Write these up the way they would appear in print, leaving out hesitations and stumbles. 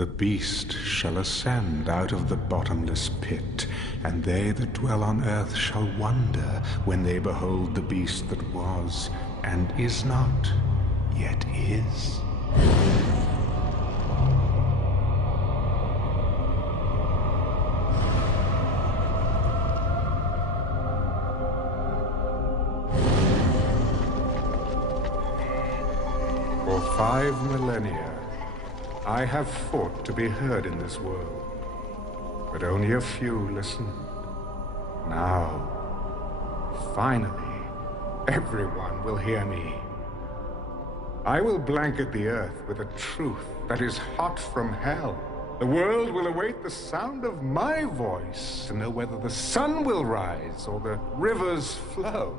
The beast shall ascend out of the bottomless pit, and they that dwell on earth shall wonder when they behold the beast that was, and is not, yet is. For 5 millennia, I have fought to be heard in this world, but only a few listened. Now, finally, everyone will hear me. I will blanket the earth with a truth that is hot from hell. The world will await the sound of my voice to know whether the sun will rise or the rivers flow.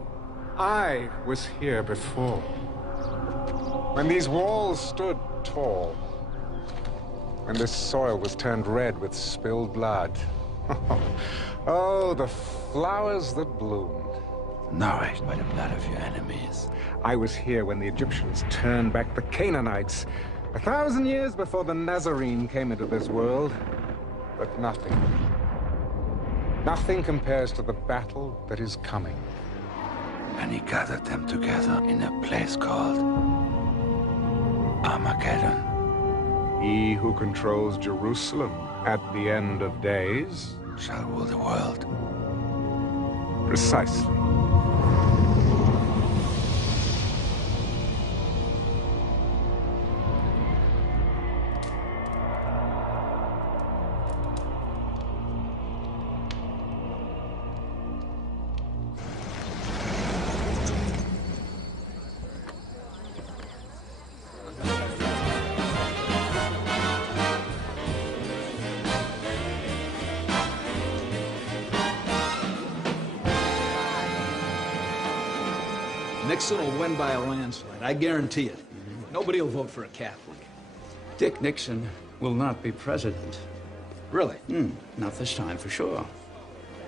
I was here before, when these walls stood tall, when this soil was turned red with spilled blood. Oh, the flowers that bloomed. Nourished by the blood of your enemies. I was here when the Egyptians turned back the Canaanites, 1,000 years before the Nazarene came into this world. But nothing compares to the battle that is coming. And he gathered them together in a place called Armageddon. He who controls Jerusalem at the end of days shall rule the world. Precisely. Nixon will win by a landslide, I guarantee it. Nobody will vote for a Catholic. Dick Nixon will not be president. Really? Not this time, for sure.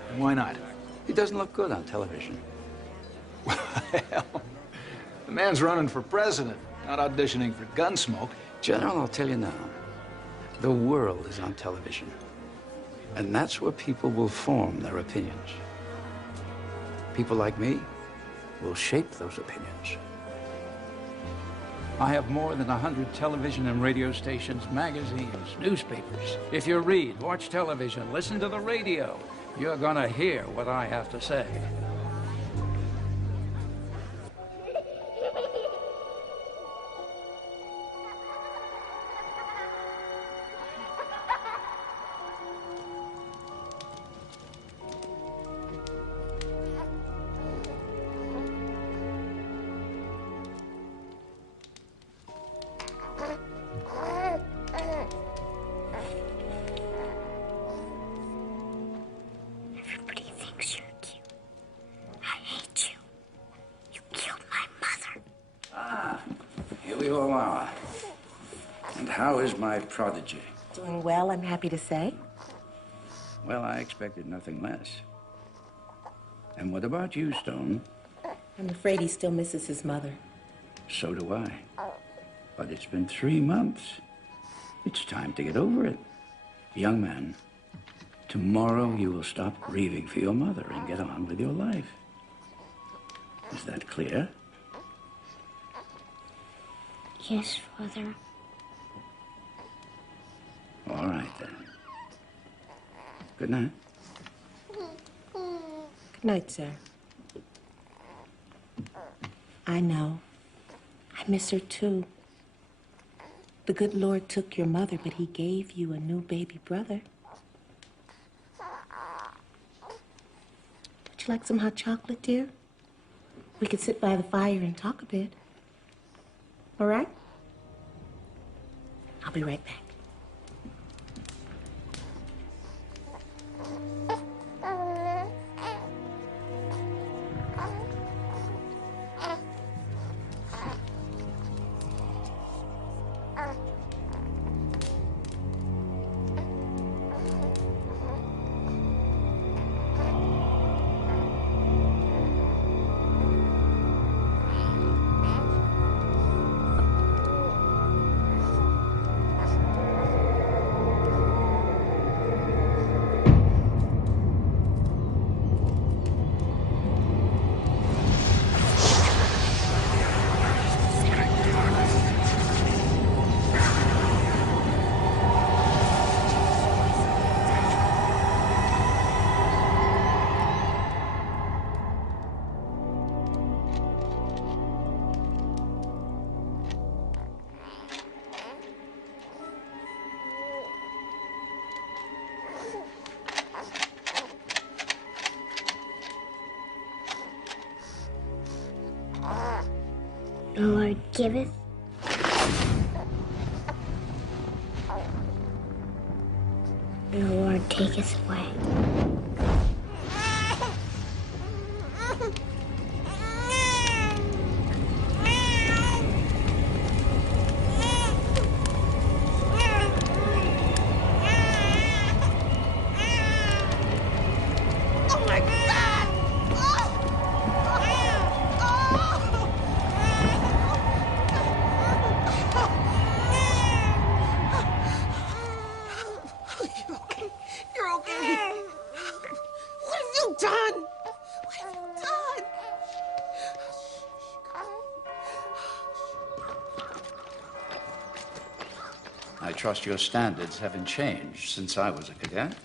And why not? He doesn't look good on television. Well, the man's running for president, not auditioning for Gunsmoke. General, I'll tell you now, the world is on television. And that's where people will form their opinions. People like me will shape those opinions. I have more than 100 television and radio stations, magazines, newspapers. If you read, watch television, listen to the radio, you're gonna hear what I have to say. My prodigy. Doing well, I'm happy to say. Well, I expected nothing less. And what about you, Stone? I'm afraid he still misses his mother. So do I. But it's been 3 months. It's time to get over it. Young man, tomorrow you will stop grieving for your mother and get on with your life. Is that clear? Yes, Father. All right, then. Good night. Good night, sir. I know. I miss her, too. The good Lord took your mother, but he gave you a new baby brother. Would you like some hot chocolate, dear? We could sit by the fire and talk a bit. All right? I'll be right back. The Lord giveth, and the Lord taketh away. I trust your standards haven't changed since I was a cadet.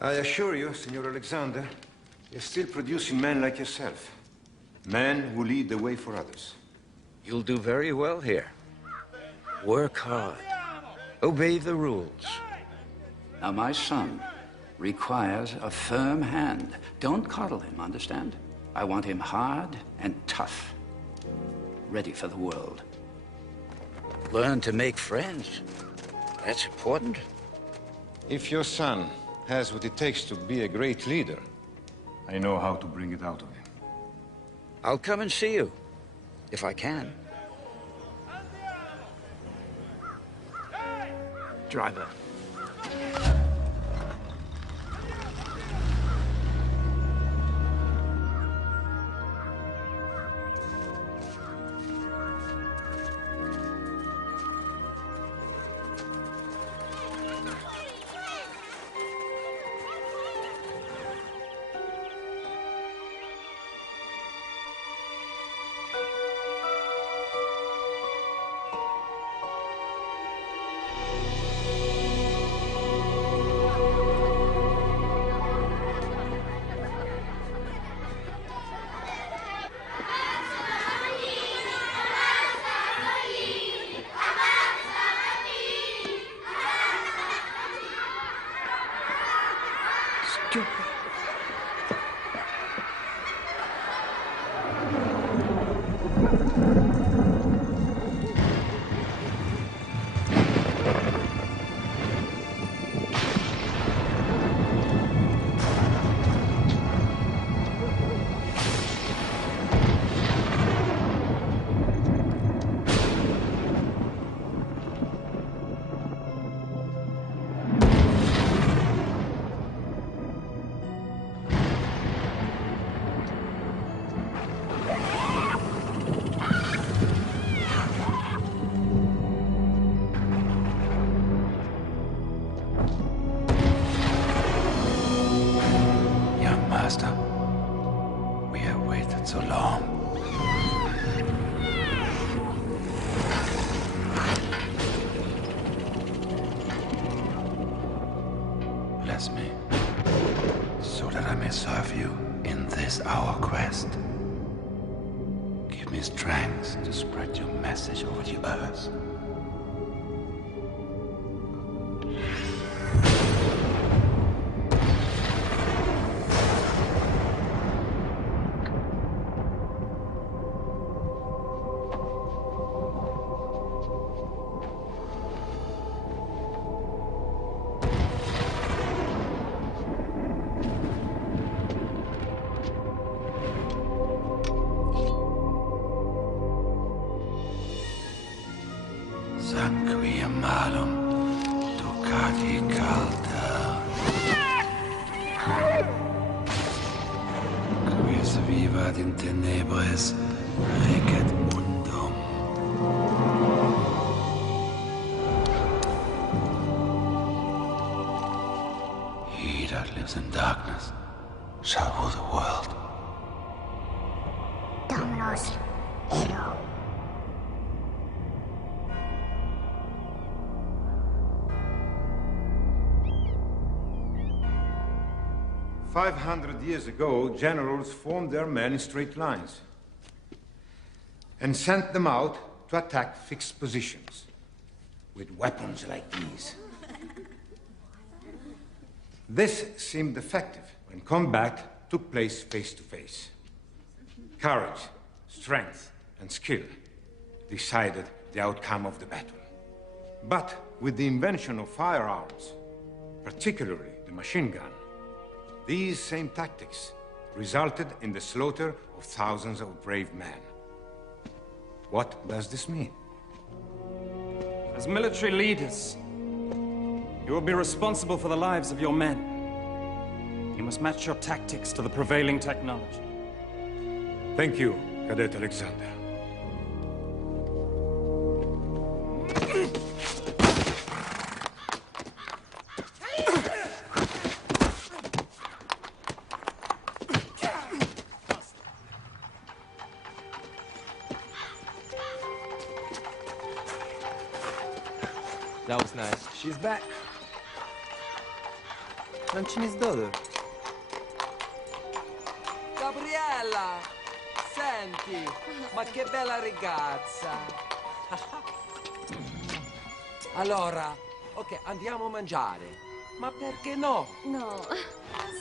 I assure you, Signor Alexander, you're still producing men like yourself. Men who lead the way for others. You'll do very well here. Work hard. Obey the rules. Now, my son requires a firm hand. Don't coddle him, understand? I want him hard and tough. Ready for the world. Learn to make friends. That's important. If your son has what it takes to be a great leader, I know how to bring it out of him. I'll come and see you, if I can. Driver. Bless me, so that I may serve you in this our quest. Give me strength to spread your message over the earth. Sanguium malum, ducati calda. Quis vivat in tenebris, recet mundum. He that lives in darkness shall rule the world. Dominos, Ero. 500 years ago, generals formed their men in straight lines and sent them out to attack fixed positions with weapons like these. This seemed effective when combat took place face to face. Courage, strength, and skill decided the outcome of the battle. But with the invention of firearms, particularly the machine gun, these same tactics resulted in the slaughter of thousands of brave men. What does this mean? As military leaders, you will be responsible for the lives of your men. You must match your tactics to the prevailing technology. Thank you, Cadet Alexander. That was nice. She's back. Non ci sdodo. Gabriella! Senti, ma che bella ragazza! Allora, ok, andiamo a mangiare. Ma perché no? No.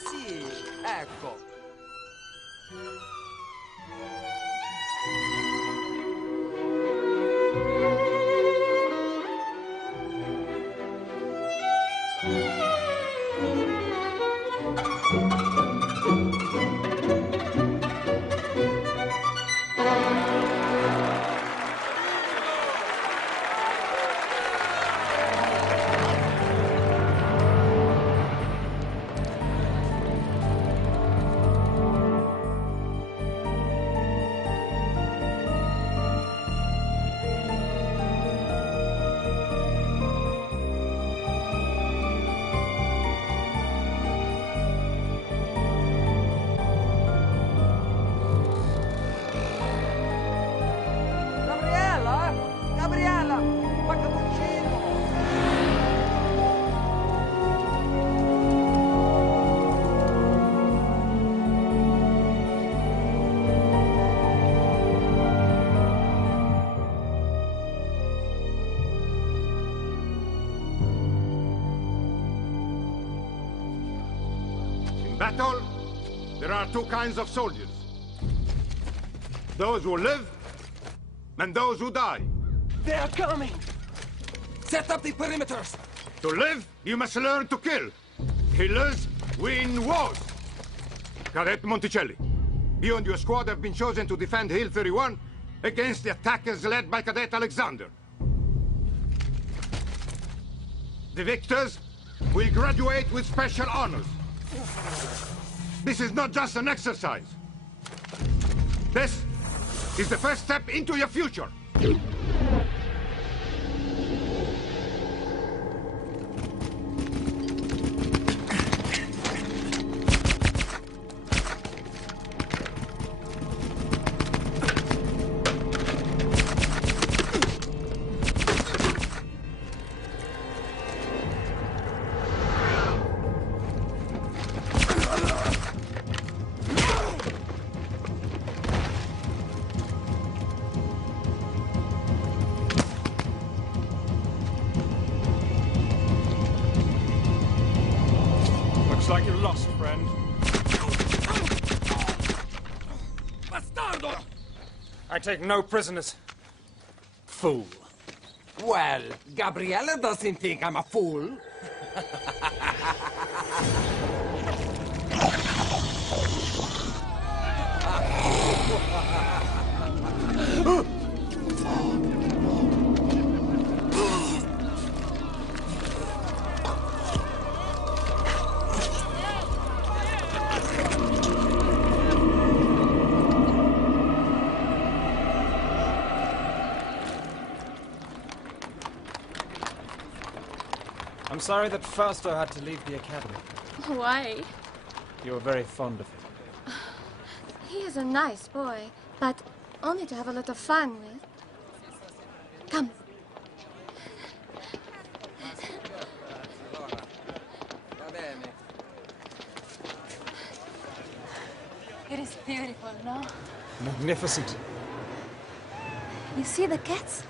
Sì, ecco. Battle, there are two kinds of soldiers. Those who live and those who die. They are coming! Set up the perimeters! To live, you must learn to kill. Killers win wars. Cadet Monticelli, you and your squad have been chosen to defend Hill 31 against the attackers led by Cadet Alexander. The victors will graduate with special honors. This is not just an exercise. This is the first step into your future. Looks like you're lost, friend. Bastardo! I take no prisoners. Fool. Well, Gabriella doesn't think I'm a fool. I'm sorry that Fausto had to leave the academy. Why? You were very fond of him. He is a nice boy, but only to have a lot of fun with. Come. It is beautiful, no? Magnificent. You see the cats?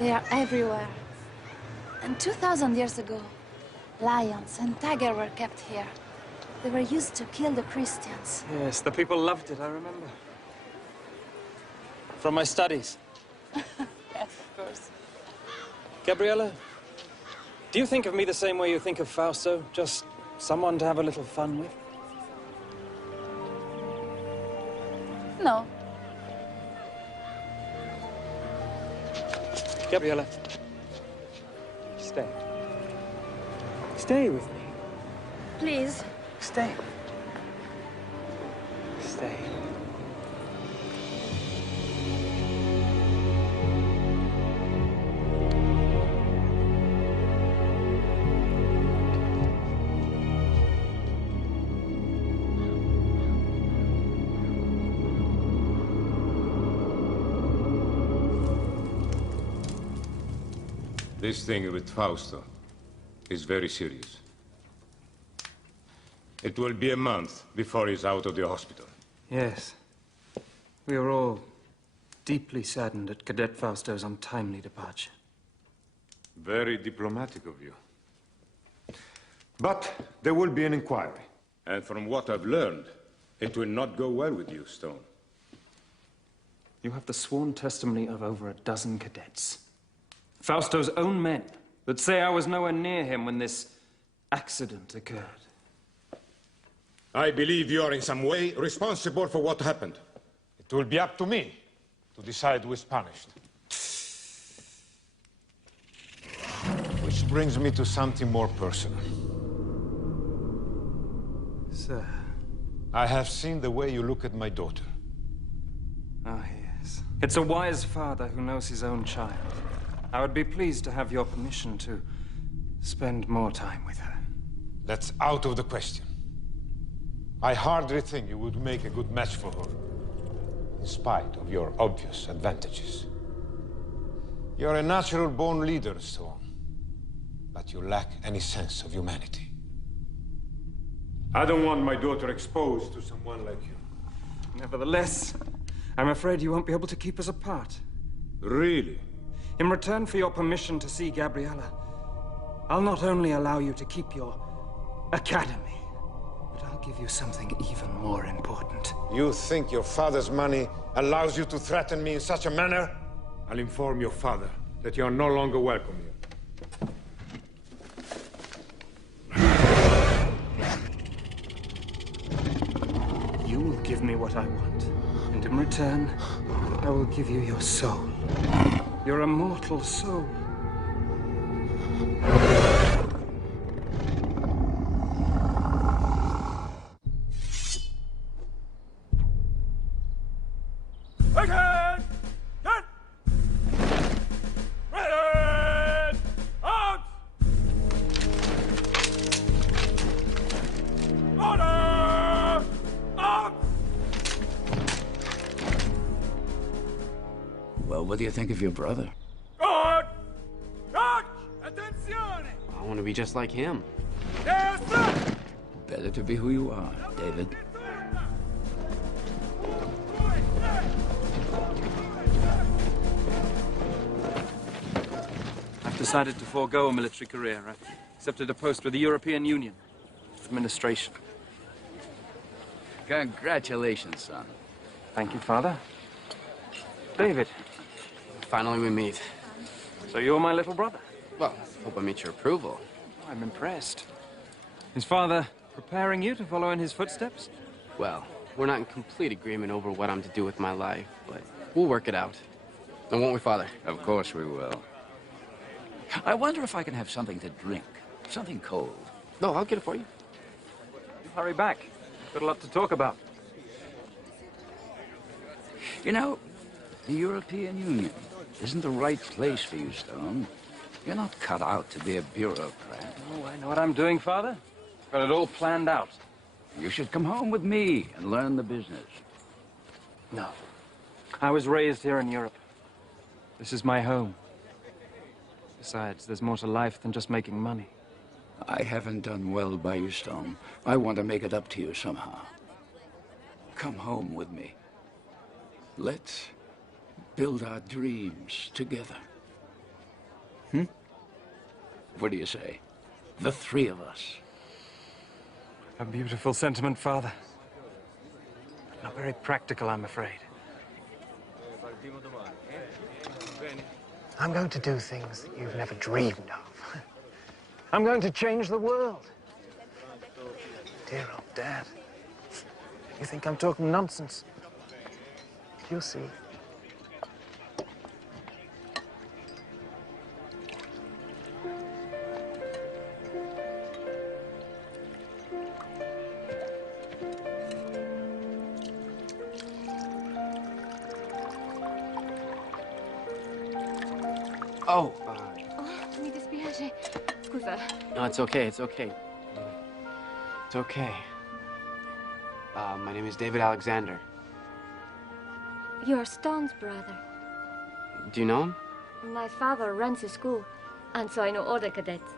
They are everywhere. And 2,000 years ago, lions and tigers were kept here. They were used to kill the Christians. Yes, the people loved it, I remember. From my studies. Yes, of course. Gabriella, do you think of me the same way you think of Fausto? Just someone to have a little fun with? No. Gabriella, stay. Stay with me. Please. Stay. Stay. This thing with Fausto is very serious. It will be a month before he's out of the hospital. Yes. We are all deeply saddened at Cadet Fausto's untimely departure. Very diplomatic of you. But there will be an inquiry. And from what I've learned, it will not go well with you, Stone. You have the sworn testimony of over a dozen cadets. Fausto's own men that say I was nowhere near him when this accident occurred. I believe you are in some way responsible for what happened. It will be up to me to decide who is punished. Which brings me to something more personal. Sir. I have seen the way you look at my daughter. Ah, yes. It's a wise father who knows his own child. I would be pleased to have your permission to spend more time with her. That's out of the question. I hardly think you would make a good match for her, in spite of your obvious advantages. You're a natural-born leader, Stone, but you lack any sense of humanity. I don't want my daughter exposed to someone like you. Nevertheless, I'm afraid you won't be able to keep us apart. Really? In return for your permission to see Gabriella, I'll not only allow you to keep your academy, but I'll give you something even more important. You think your father's money allows you to threaten me in such a manner? I'll inform your father that you are no longer welcome here. You will give me what I want, and in return, I will give you your soul. Your immortal soul. Again! Get! Ready! Out! Order! Out! Well, what do you think of your brother? Good! March! Attenzione! I want to be just like him. Yes, sir! Better to be who you are, David. I've decided to forego a military career. I've accepted a post with the European Union. Administration. Congratulations, son. Thank you, Father. David. Finally we meet. So you're my little brother? Well, hope I meet your approval. I'm impressed. Is Father preparing you to follow in his footsteps? Well, we're not in complete agreement over what I'm to do with my life, but we'll work it out. And won't we, Father? Of course we will. I wonder if I can have something to drink. Something cold. No, I'll get it for you. You hurry back. Got a lot to talk about. You know, the European Union isn't the right place for you, Stone. You're not cut out to be a bureaucrat. Oh, I know what I'm doing, Father. Got it all planned out. You should come home with me and learn the business. No. I was raised here in Europe. This is my home. Besides, there's more to life than just making money. I haven't done well by you, Stone. I want to make it up to you somehow. Come home with me. Let's build our dreams together. What do you say? The three of us. A beautiful sentiment, Father. Not very practical, I'm afraid. I'm going to do things that you've never dreamed of. I'm going to change the world. Dear old Dad. You think I'm talking nonsense? You'll see. Oh, Mi dispiace. Scusa. no, it's okay, it's okay. It's okay. My name is David Alexander. You're Stone's brother. Do you know him? My father runs a school, and so I know all the cadets.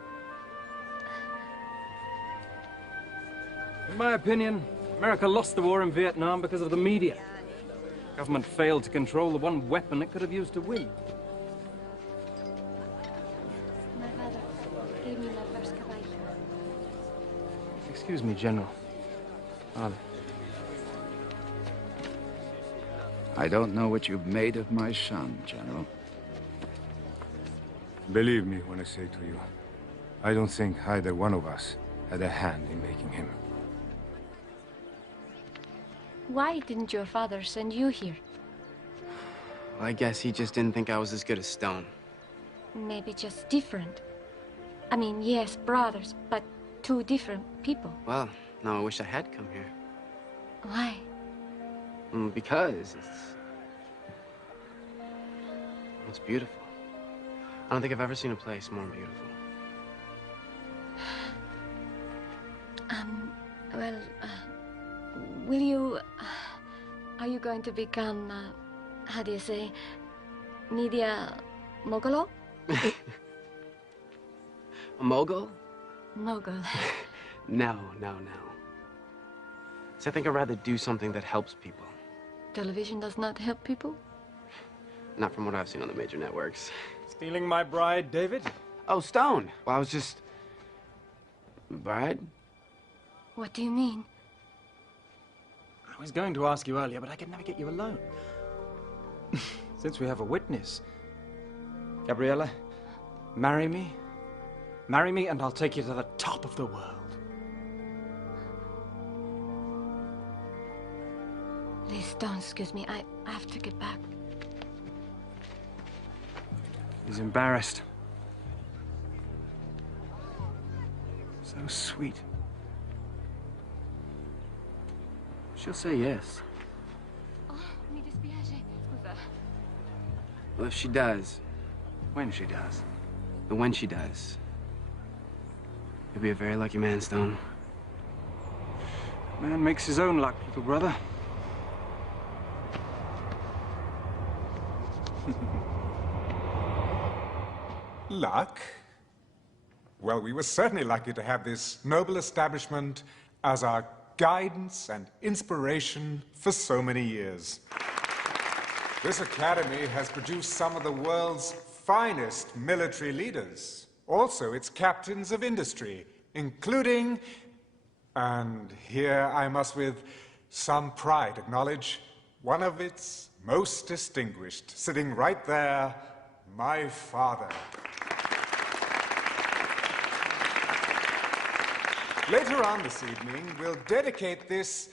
In my opinion, America lost the war in Vietnam because of the media. Government failed to control the one weapon it could have used to win. My father gave me my first caballo. Excuse me, General. Father. I don't know what you've made of my son, General. Believe me when I say to you, I don't think either one of us had a hand in making him. Why didn't your father send you here? Well, I guess he just didn't think I was as good as Stone. Maybe just different. I mean, yes, brothers, but two different people. Well, now I wish I had come here. Why? Because it's beautiful. I don't think I've ever seen a place more beautiful. Well, will you... are you going to become, how do you say, media mogul? A mogul? Mogul. No. So I think I'd rather do something that helps people. Television does not help people? Not from what I've seen on the major networks. Stealing my bride, David? Oh, Stone. Well, I was just... Bride? What do you mean? I was going to ask you earlier, but I could never get you alone. Since we have a witness. Gabriella, marry me. Marry me and I'll take you to the top of the world. Please don't excuse me. I have to get back. He's embarrassed. So sweet. She'll say yes. Oh, mi dispiace. Scusa. Well, if she does... When she does. The when she does. You'll be a very lucky man, Stone. Man makes his own luck, little brother. Luck? Well, we were certainly lucky to have this noble establishment as our guidance and inspiration for so many years. This academy has produced some of the world's finest military leaders, also its captains of industry, including, and here I must with some pride acknowledge, one of its most distinguished, sitting right there, my father. Later on this evening, we'll dedicate this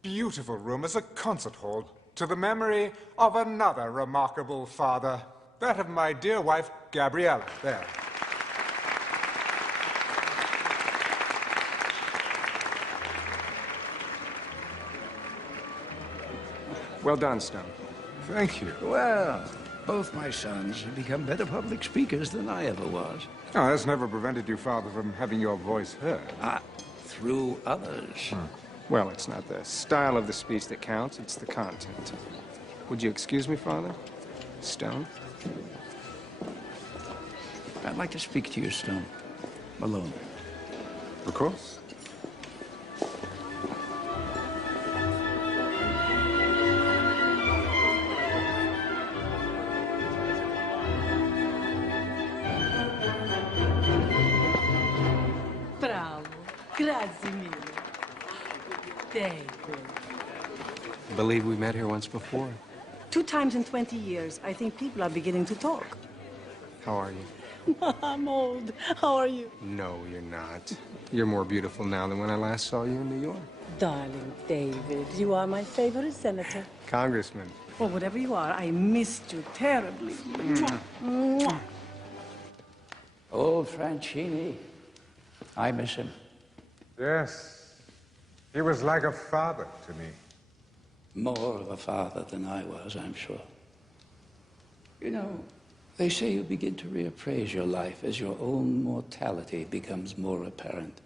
beautiful room as a concert hall to the memory of another remarkable father, that of my dear wife, Gabriella, there. Well done, Stone. Thank you. Well, both my sons have become better public speakers than I ever was. Oh, that's never prevented you, Father, from having your voice heard. Through others. Well, it's not the style of the speech that counts, it's the content. Would you excuse me, Father? Stone? I'd like to speak to you, Stone. Alone. Of course. Bravo. Grazie mille. Thank you. I believe we met here once before. 2 times in 20 years, I think people are beginning to talk. How are you? I'm old. How are you? No, you're not. You're more beautiful now than when I last saw you in New York. Darling David, you are my favorite senator. Congressman. Or whatever you are, I missed you terribly. Mwah. Old Franchini. I miss him. Yes. He was like a father to me. More of a father than I was, I'm sure. You know, they say you begin to reappraise your life as your own mortality becomes more apparent.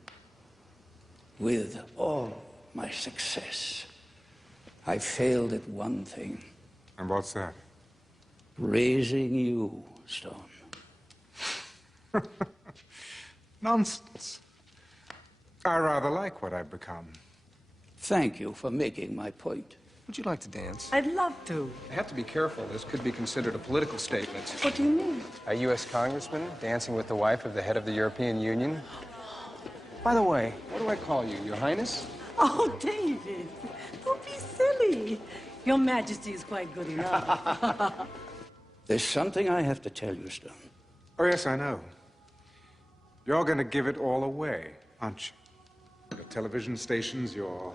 With all my success, I failed at one thing. And what's that? Raising you, Stone. Nonsense. I rather like what I've become. Thank you for making my point. Would you like to dance? I'd love to. I have to be careful. This could be considered a political statement. What do you mean? A U.S. congressman dancing with the wife of the head of the European Union. By the way, what do I call you? Your Highness? Oh, David, don't be silly. Your Majesty is quite good enough. There's something I have to tell you, Stone. Oh, yes, I know. You're going to give it all away, aren't you? Your television stations, your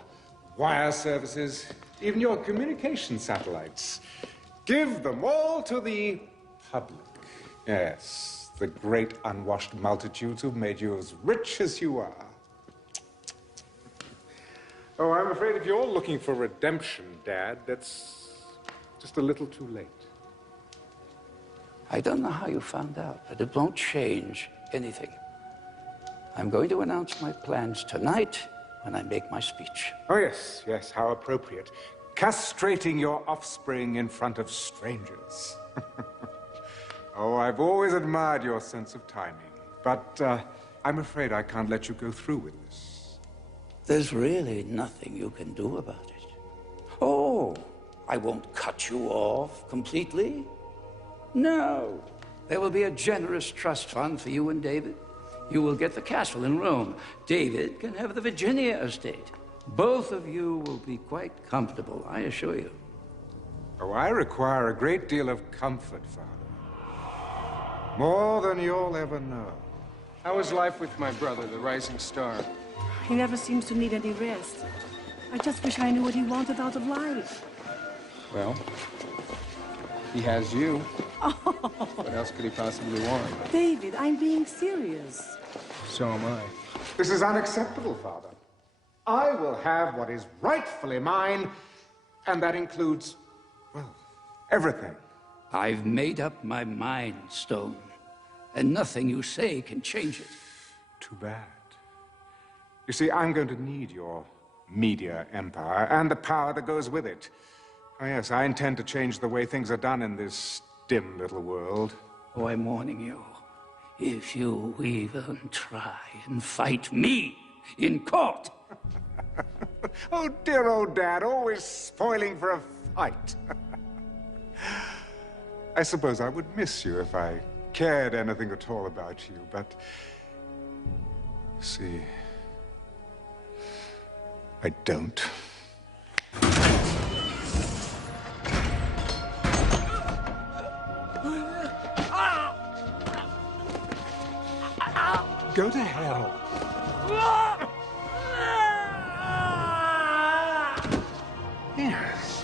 wire services, even your communication satellites. Give them all to the public. Yes, the great unwashed multitudes who've made you as rich as you are. Oh, I'm afraid if you're looking for redemption, Dad, that's just a little too late. I don't know how you found out, but it won't change anything. I'm going to announce my plans tonight when I make my speech. Oh, yes, yes, how appropriate. Castrating your offspring in front of strangers. Oh, I've always admired your sense of timing, but I'm afraid I can't let you go through with this. There's really nothing you can do about it. Oh, I won't cut you off completely. No, there will be a generous trust fund for you and David. You will get the castle in Rome. David can have the Virginia estate. Both of you will be quite comfortable, I assure you. Oh, I require a great deal of comfort, Father. More than you'll ever know. How is life with my brother, the rising star? He never seems to need any rest. I just wish I knew what he wanted out of life. Well, he has you. What else could he possibly want? David, I'm being serious. So am I. This is unacceptable, Father. I will have what is rightfully mine, and that includes, well, everything. I've made up my mind, Stone, and nothing you say can change it. Too bad. You see, I'm going to need your media empire and the power that goes with it. Oh, yes, I intend to change the way things are done in this dim little world. Oh, I'm warning you. If you even try and fight me in court. Oh, dear old Dad, always spoiling for a fight. I suppose I would miss you if I cared anything at all about you, but... see... I don't. Go to hell. Yes.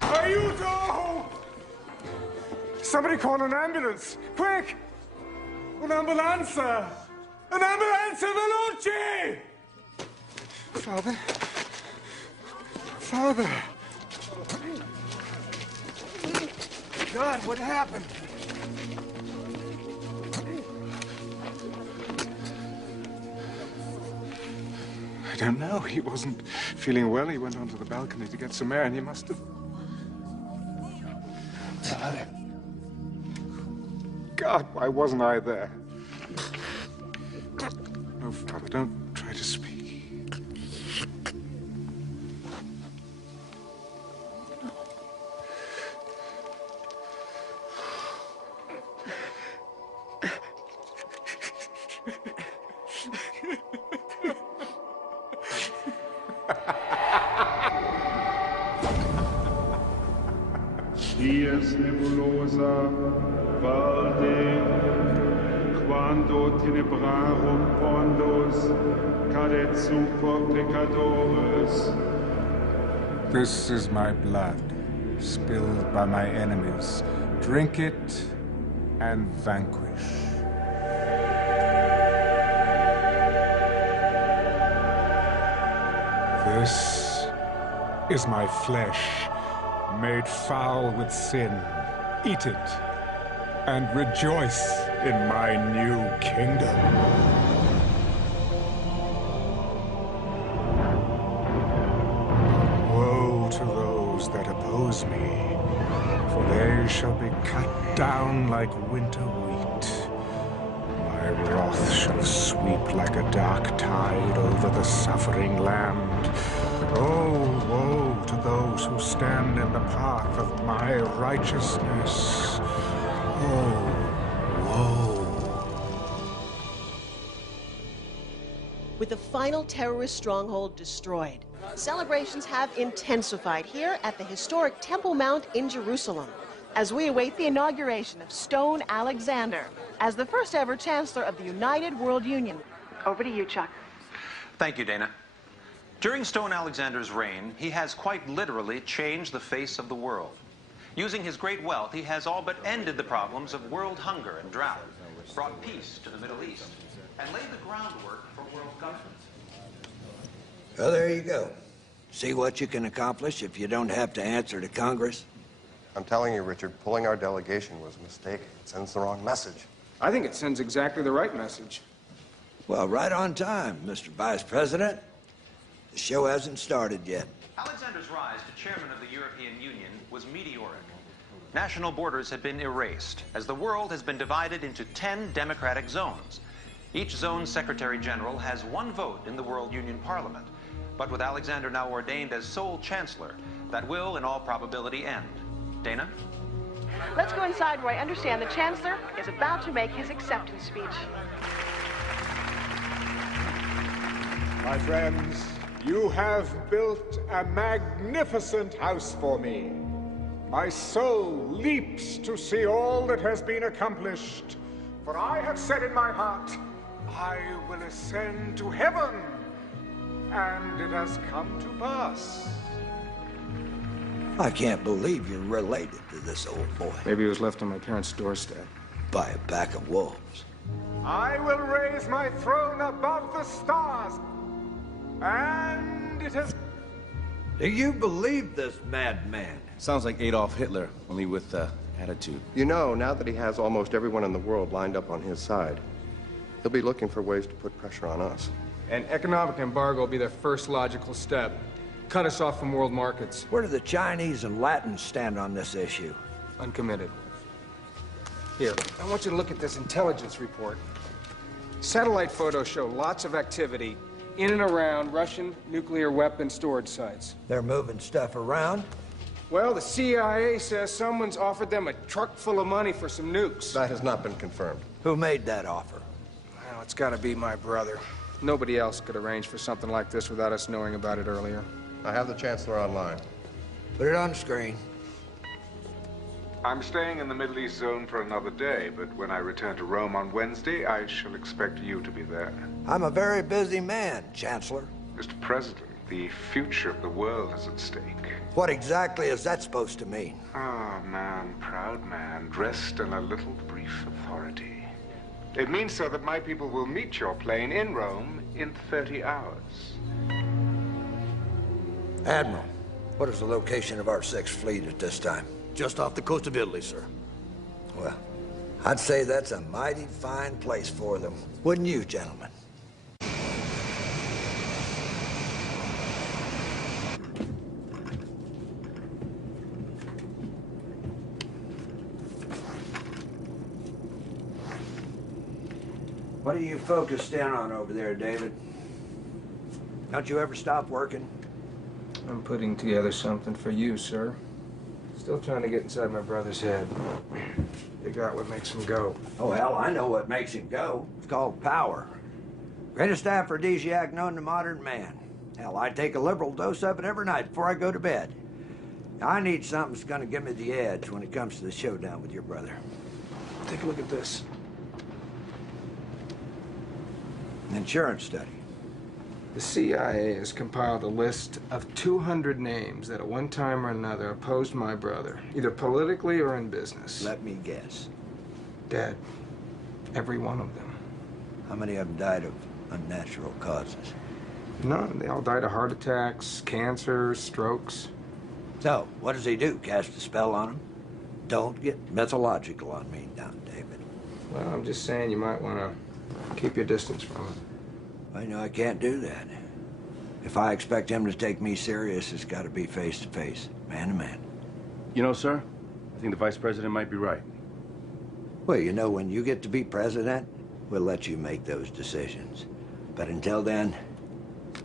Aiuto! Somebody call an ambulance! Quick! Un'ambulanza! Un'ambulanza veloce! Father? Father! God, what happened? I don't know. He wasn't feeling well. He went onto the balcony to get some air, and he must have... Father. God, why wasn't I there? No, Father, don't try to speak. Dies nebulosa valde, quando tenebrarum pondos, cadet super pecadores. This is my blood, spilled by my enemies. Drink it and vanquish. This is my flesh, made foul with sin. Eat it, and rejoice in my new kingdom. Woe to those that oppose me, for they shall be cut down like winter wheat. My wrath shall sweep like a dark tide over the suffering land. Oh, woe to those who stand in the path of my righteousness. Oh, woe. With the final terrorist stronghold destroyed, celebrations have intensified here at the historic Temple Mount in Jerusalem as we await the inauguration of Stone Alexander as the first ever Chancellor of the United World Union. Over to you, Chuck. Thank you, Dana. During Stone Alexander's reign, he has quite literally changed the face of the world. Using his great wealth, he has all but ended the problems of world hunger and drought, brought peace to the Middle East, and laid the groundwork for world government. Well, there you go. See what you can accomplish if you don't have to answer to Congress? I'm telling you, Richard, pulling our delegation was a mistake. It sends the wrong message. I think it sends exactly the right message. Well, right on time, Mr. Vice President. The show hasn't started yet. Alexander's rise to chairman of the European Union was meteoric. National borders had been erased, as the world has been divided into 10 democratic zones. Each zone's Secretary General has one vote in the World Union Parliament. But with Alexander now ordained as sole Chancellor, that will, in all probability, end. Dana? Let's go inside where I understand the Chancellor is about to make his acceptance speech. My friends, you have built a magnificent house for me. My soul leaps to see all that has been accomplished. For I have said in my heart, I will ascend to heaven. And it has come to pass. I can't believe you're related to this old boy. Maybe he was left on my parents' doorstep. By a pack of wolves. I will raise my throne above the stars. And it has... Do you believe this madman? Sounds like Adolf Hitler, only with attitude. You know, now that he has almost everyone in the world lined up on his side, he'll be looking for ways to put pressure on us. An economic embargo will be their first logical step. Cut us off from world markets. Where do the Chinese and Latins stand on this issue? Uncommitted. Here, I want you to look at this intelligence report. Satellite photos show lots of activity in and around Russian nuclear weapon storage sites. They're moving stuff around? Well, the CIA says someone's offered them a truck full of money for some nukes. That has not been confirmed. Who made that offer? Well, it's gotta be my brother. Nobody else could arrange for something like this without us knowing about it earlier. I have the Chancellor online. Put it on the screen. I'm staying in the Middle East zone for another day, but when I return to Rome on Wednesday, I shall expect you to be there. I'm a very busy man, Chancellor. Mr. President, the future of the world is at stake. What exactly is that supposed to mean? Ah, man, proud man, dressed in a little brief authority. It means, sir, that my people will meet your plane in Rome in 30 hours. Admiral, what is the location of our Sixth Fleet at this time? Just off the coast of Italy, sir. Well, I'd say that's a mighty fine place for them. Wouldn't you, gentlemen? What are you focused in on over there, David? Don't you ever stop working? I'm putting together something for you, sir. Still trying to get inside my brother's head. Figure out what makes him go. Oh, hell, I know what makes him go. It's called power. Greatest aphrodisiac known to modern man. Hell, I take a liberal dose of it every night before I go to bed. I need something that's gonna give me the edge when it comes to the showdown with your brother. Take a look at this. An insurance study. The CIA has compiled a list of 200 names that at one time or another opposed my brother, either politically or in business. Let me guess. Dead. Every one of them. How many of them died of unnatural causes? None. They all died of heart attacks, cancer, strokes. So, what does he do? Cast a spell on him? Don't get mythological on me now, David. Well, I'm just saying you might want to keep your distance from him. I know I can't do that. If I expect him to take me serious, it's got to be face to face, man to man. You know, sir, I think the vice president might be right. Well, you know, when you get to be president, we'll let you make those decisions. But until then,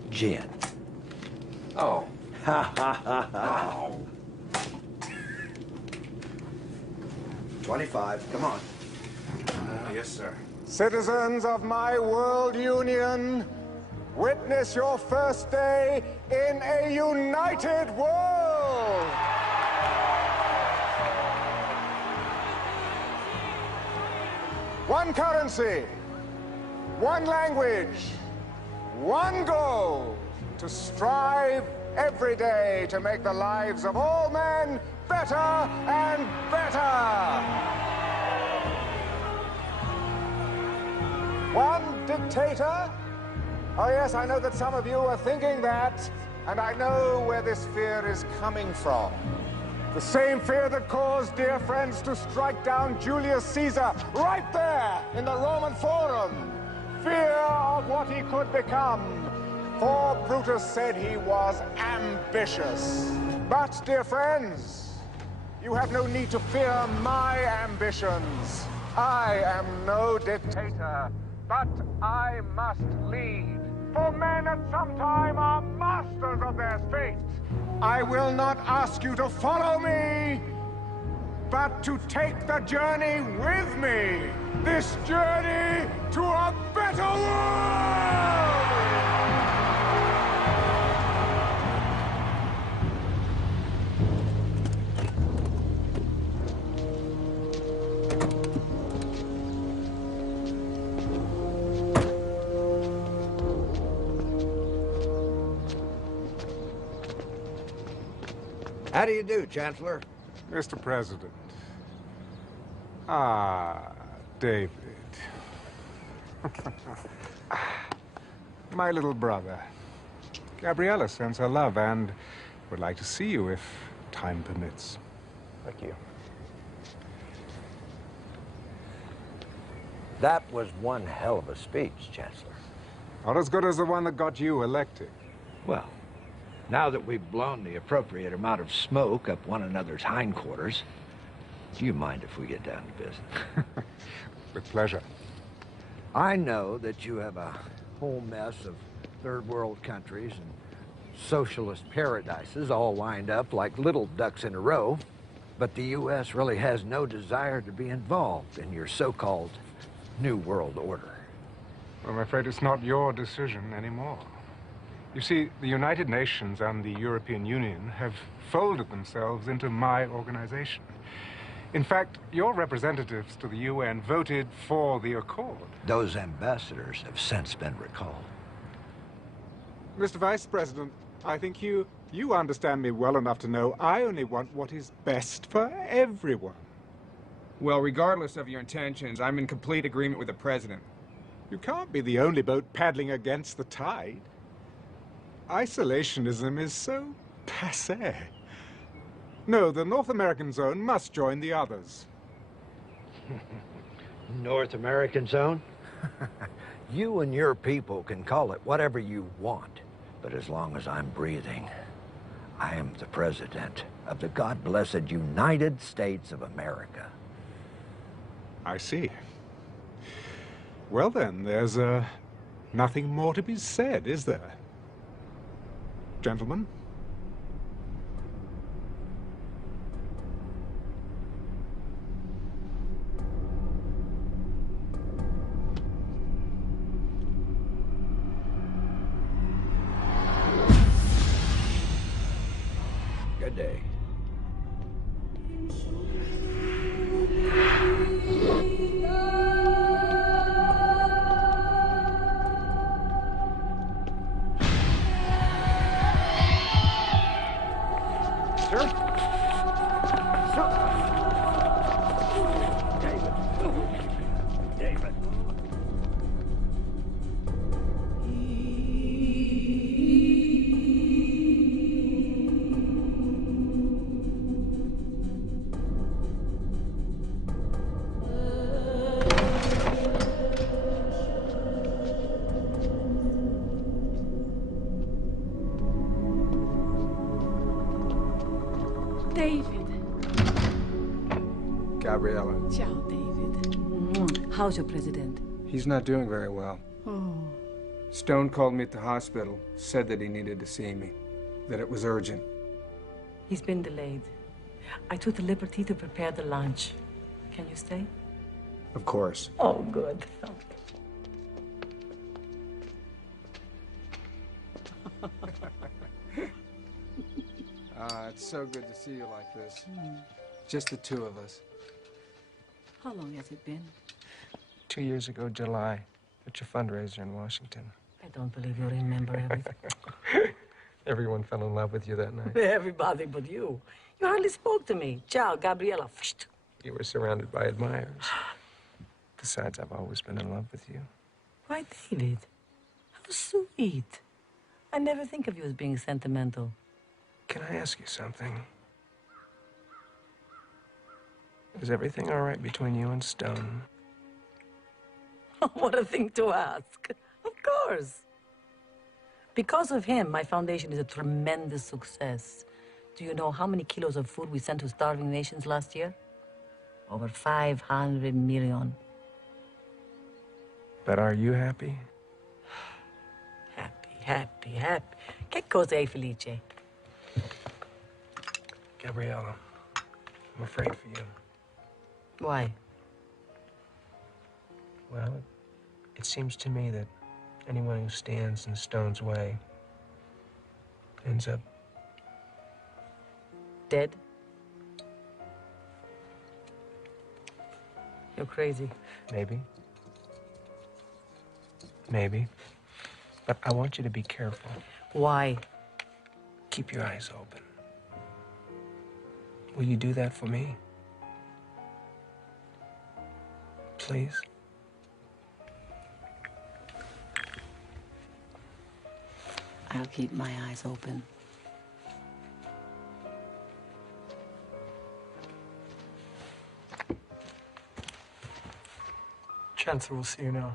gin. Oh. Ha ha ha ha. 25, come on. Yes, sir. Citizens of my world union, witness your first day in a united world. One currency, one language, one goal, to strive every day to make the lives of all men better and better. One dictator? Oh yes, I know that some of you are thinking that, and I know where this fear is coming from. The same fear that caused dear friends to strike down Julius Caesar right there in the Roman Forum. Fear of what he could become. For Brutus said he was ambitious. But, dear friends, you have no need to fear my ambitions. I am no dictator. But I must lead, for men at some time are masters of their fate. I will not ask you to follow me, but to take the journey with me. This journey to a better world! How do you do, Chancellor? Mr. President. Ah, David. My little brother. Gabriella sends her love and would like to see you if time permits. Thank you. That was one hell of a speech, Chancellor. Not as good as the one that got you elected. Well, now that we've blown the appropriate amount of smoke up one another's hindquarters, do you mind if we get down to business? With pleasure. I know that you have a whole mess of third world countries and socialist paradises all lined up like little ducks in a row, but the U.S. really has no desire to be involved in your so-called New World Order. Well, I'm afraid it's not your decision anymore. You see, the United Nations and the European Union have folded themselves into my organization. In fact, your representatives to the UN voted for the accord. Those ambassadors have since been recalled. Mr. Vice President, I think you understand me well enough to know I only want what is best for everyone. Well, regardless of your intentions, I'm in complete agreement with the President. You can't be the only boat paddling against the tide. Isolationism is so passé. No, the North American zone must join the others. North American zone? You and your people can call it whatever you want, but as long as I'm breathing, I am the President of the God-blessed United States of America. I see. Well then, there's nothing more to be said, is there? Gentlemen? day. Sir? Sir? David. David. David. Gabriella. Ciao, David. How's your president? He's not doing very well. Oh. Stone called me at the hospital, said that he needed to see me, that it was urgent. He's been delayed. I took the liberty to prepare the lunch. Can you stay? Of course. Oh, good. It's so good to see you like this. Just the two of us. How long has it been? 2 years ago, July, at your fundraiser in Washington. I don't believe you remember everything. Everyone fell in love with you that night. Everybody but you. You hardly spoke to me. Ciao, Gabriella. You were surrounded by admirers. Besides, I've always been in love with you. Why, David? How sweet. I never think of you as being sentimental. Can I ask you something? Is everything all right between you and Stone? What a thing to ask. Of course. Because of him, my foundation is a tremendous success. Do you know how many kilos of food we sent to starving nations last year? Over 500 million. But are you happy? Happy. Che cosa è felice? Gabriella, I'm afraid for you. Why? Well, it seems to me that anyone who stands in Stone's way ends up dead? You're crazy. Maybe. But I want you to be careful. Why? Keep your eyes open. Will you do that for me? Please? I'll keep my eyes open. Chancellor will see you now.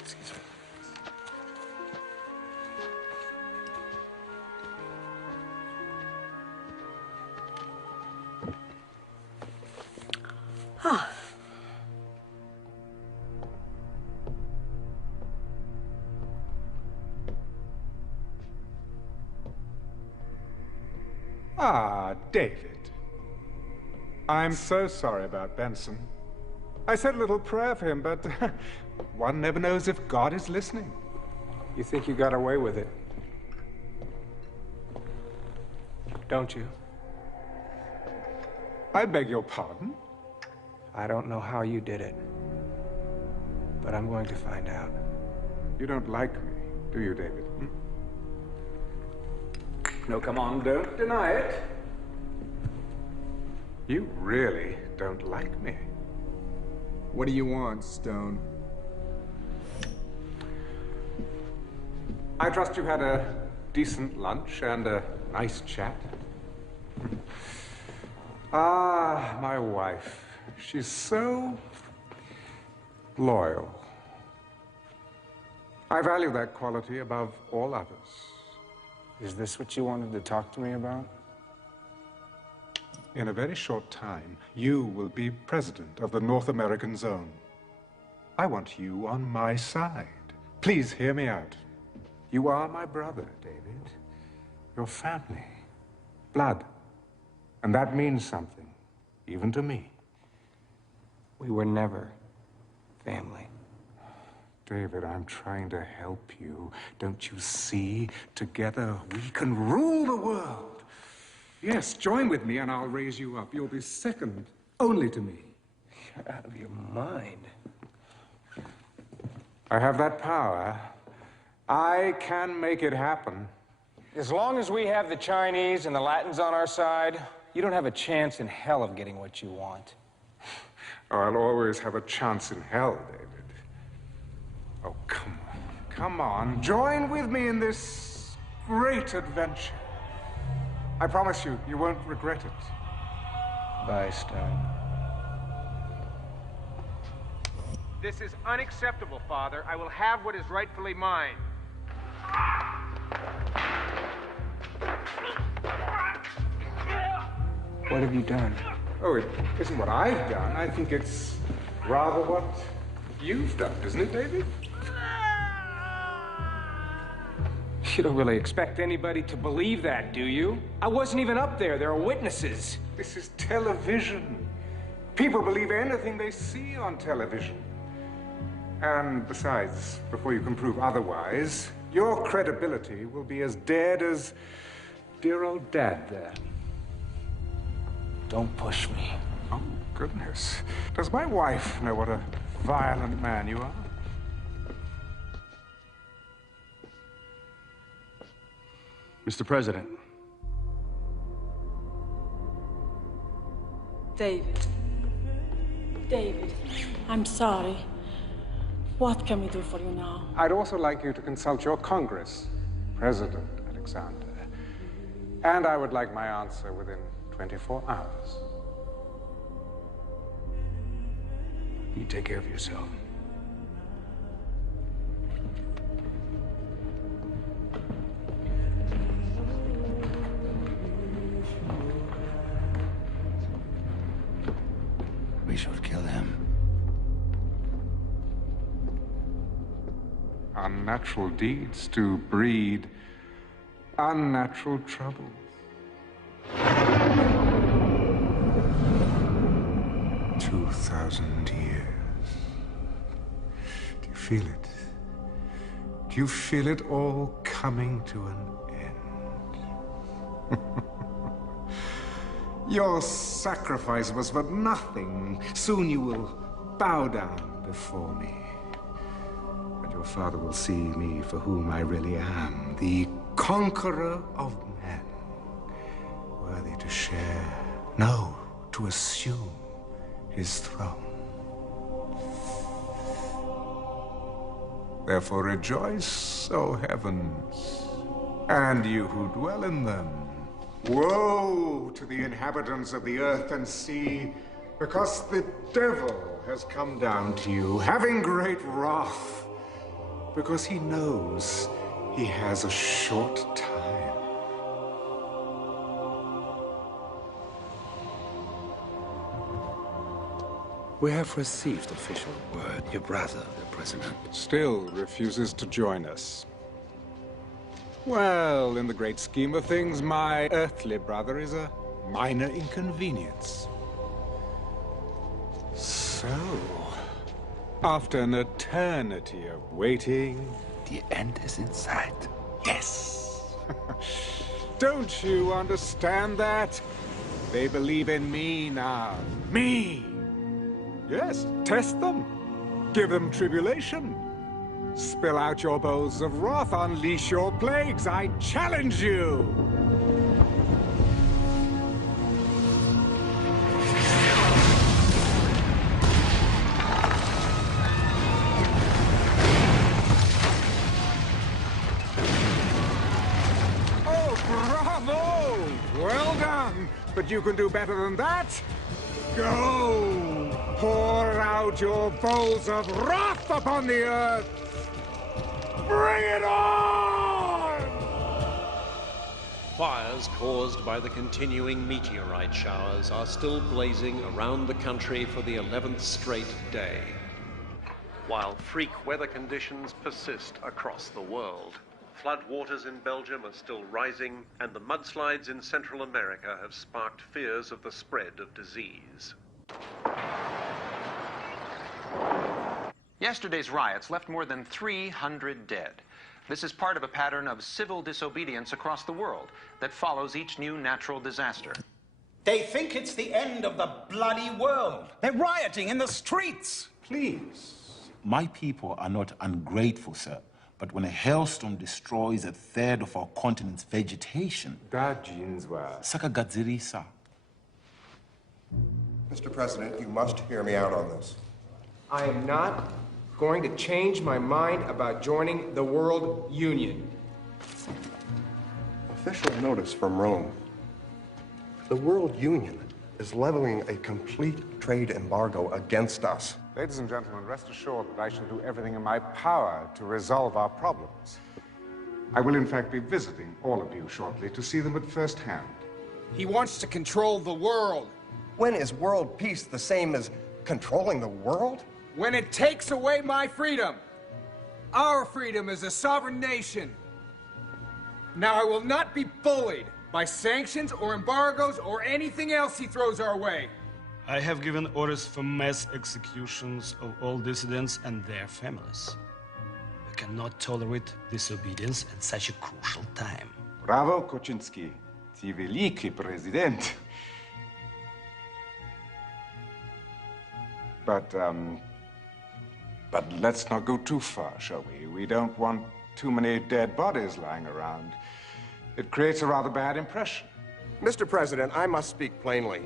Excuse me. Ah, David. I'm so sorry about Benson. I said a little prayer for him, but one never knows if God is listening. You think you got away with it? Don't you? I beg your pardon? I don't know how you did it, but I'm going to find out. You don't like me, do you, David? No, come on, don't deny it. You really don't like me. What do you want, Stone? I trust you had a decent lunch and a nice chat. Ah, my wife. She's so loyal. I value that quality above all others. Is this what you wanted to talk to me about? In a very short time, you will be president of the North American Zone. I want you on my side. Please hear me out. You are my brother, David. Your family. Blood. And that means something, even to me. We were never family. David, I'm trying to help you. Don't you see? Together we can rule the world. Yes, join with me and I'll raise you up. You'll be second only to me. You're out of your mind. I have that power. I can make it happen. As long as we have the Chinese and the Latins on our side, you don't have a chance in hell of getting what you want. Oh, I'll always have a chance in hell, David. Oh, come on. Come on. Join with me in this great adventure. I promise you, you won't regret it. Bye, Stone. This is unacceptable, Father. I will have what is rightfully mine. What have you done? Oh, it isn't what I've done. I think it's rather what you've done, isn't it, David? You don't really expect anybody to believe that, do you? I wasn't even up there. There are witnesses. This is television. People believe anything they see on television. And besides, before you can prove otherwise, your credibility will be as dead as dear old Dad there. Don't push me. Oh, goodness. Does my wife know what a violent man you are? Mr. President. David. David, I'm sorry. What can we do for you now? I'd also like you to consult your Congress, President Alexander. And I would like my answer within 24 hours. You take care of yourself. We should kill him. Unnatural deeds do breed unnatural troubles. 2,000 years. Do you feel it? Do you feel it all coming to an end? Your sacrifice was for nothing. Soon you will bow down before me. And your father will see me for whom I really am, the conqueror of men, worthy to share, no, to assume his throne. Therefore rejoice, O heavens, and you who dwell in them. Woe to the inhabitants of the earth and sea, because the devil has come down to you, having great wrath, because he knows he has a short time. We have received official word. Your brother, the president, Still refuses to join us. Well, in the great scheme of things, my earthly brother is a minor inconvenience. So, after an eternity of waiting... The end is in sight. Yes! Don't you understand that? They believe in me now. Me! Yes, test them. Give them tribulation. Spill out your bowls of wrath, unleash your plagues. I challenge you! Oh, bravo! Well done! But you can do better than that. Go! Pour out your bowls of wrath upon the earth! Bring it on! Fires caused by the continuing meteorite showers are still blazing around the country for the 11th straight day, while freak weather conditions persist across the world. Floodwaters in Belgium are still rising, and the mudslides in Central America have sparked fears of the spread of disease. Yesterday's riots left more than 300 dead. This is part of a pattern of civil disobedience across the world that follows each new natural disaster. They think it's the end of the bloody world. They're rioting in the streets. Please. My people are not ungrateful, sir. But when a hailstorm destroys a third of our continent's vegetation... Sakagadzirisa. Mr. President, you must hear me out on this. I am not going to change my mind about joining the World Union. Official notice from Rome. The World Union is leveling a complete trade embargo against us. Ladies and gentlemen, rest assured that I shall do everything in my power to resolve our problems. I will, in fact, be visiting all of you shortly to see them at first hand. He wants to control the world. When is world peace the same as controlling the world? When it takes away my freedom. Our freedom as a sovereign nation. Now, I will not be bullied by sanctions or embargoes or anything else he throws our way. I have given orders for mass executions of all dissidents and their families. We cannot tolerate disobedience at such a crucial time. Bravo, Koczynski. Ty wielki prezydent. But let's not go too far, shall we? We don't want too many dead bodies lying around. It creates a rather bad impression. Mr. President, I must speak plainly.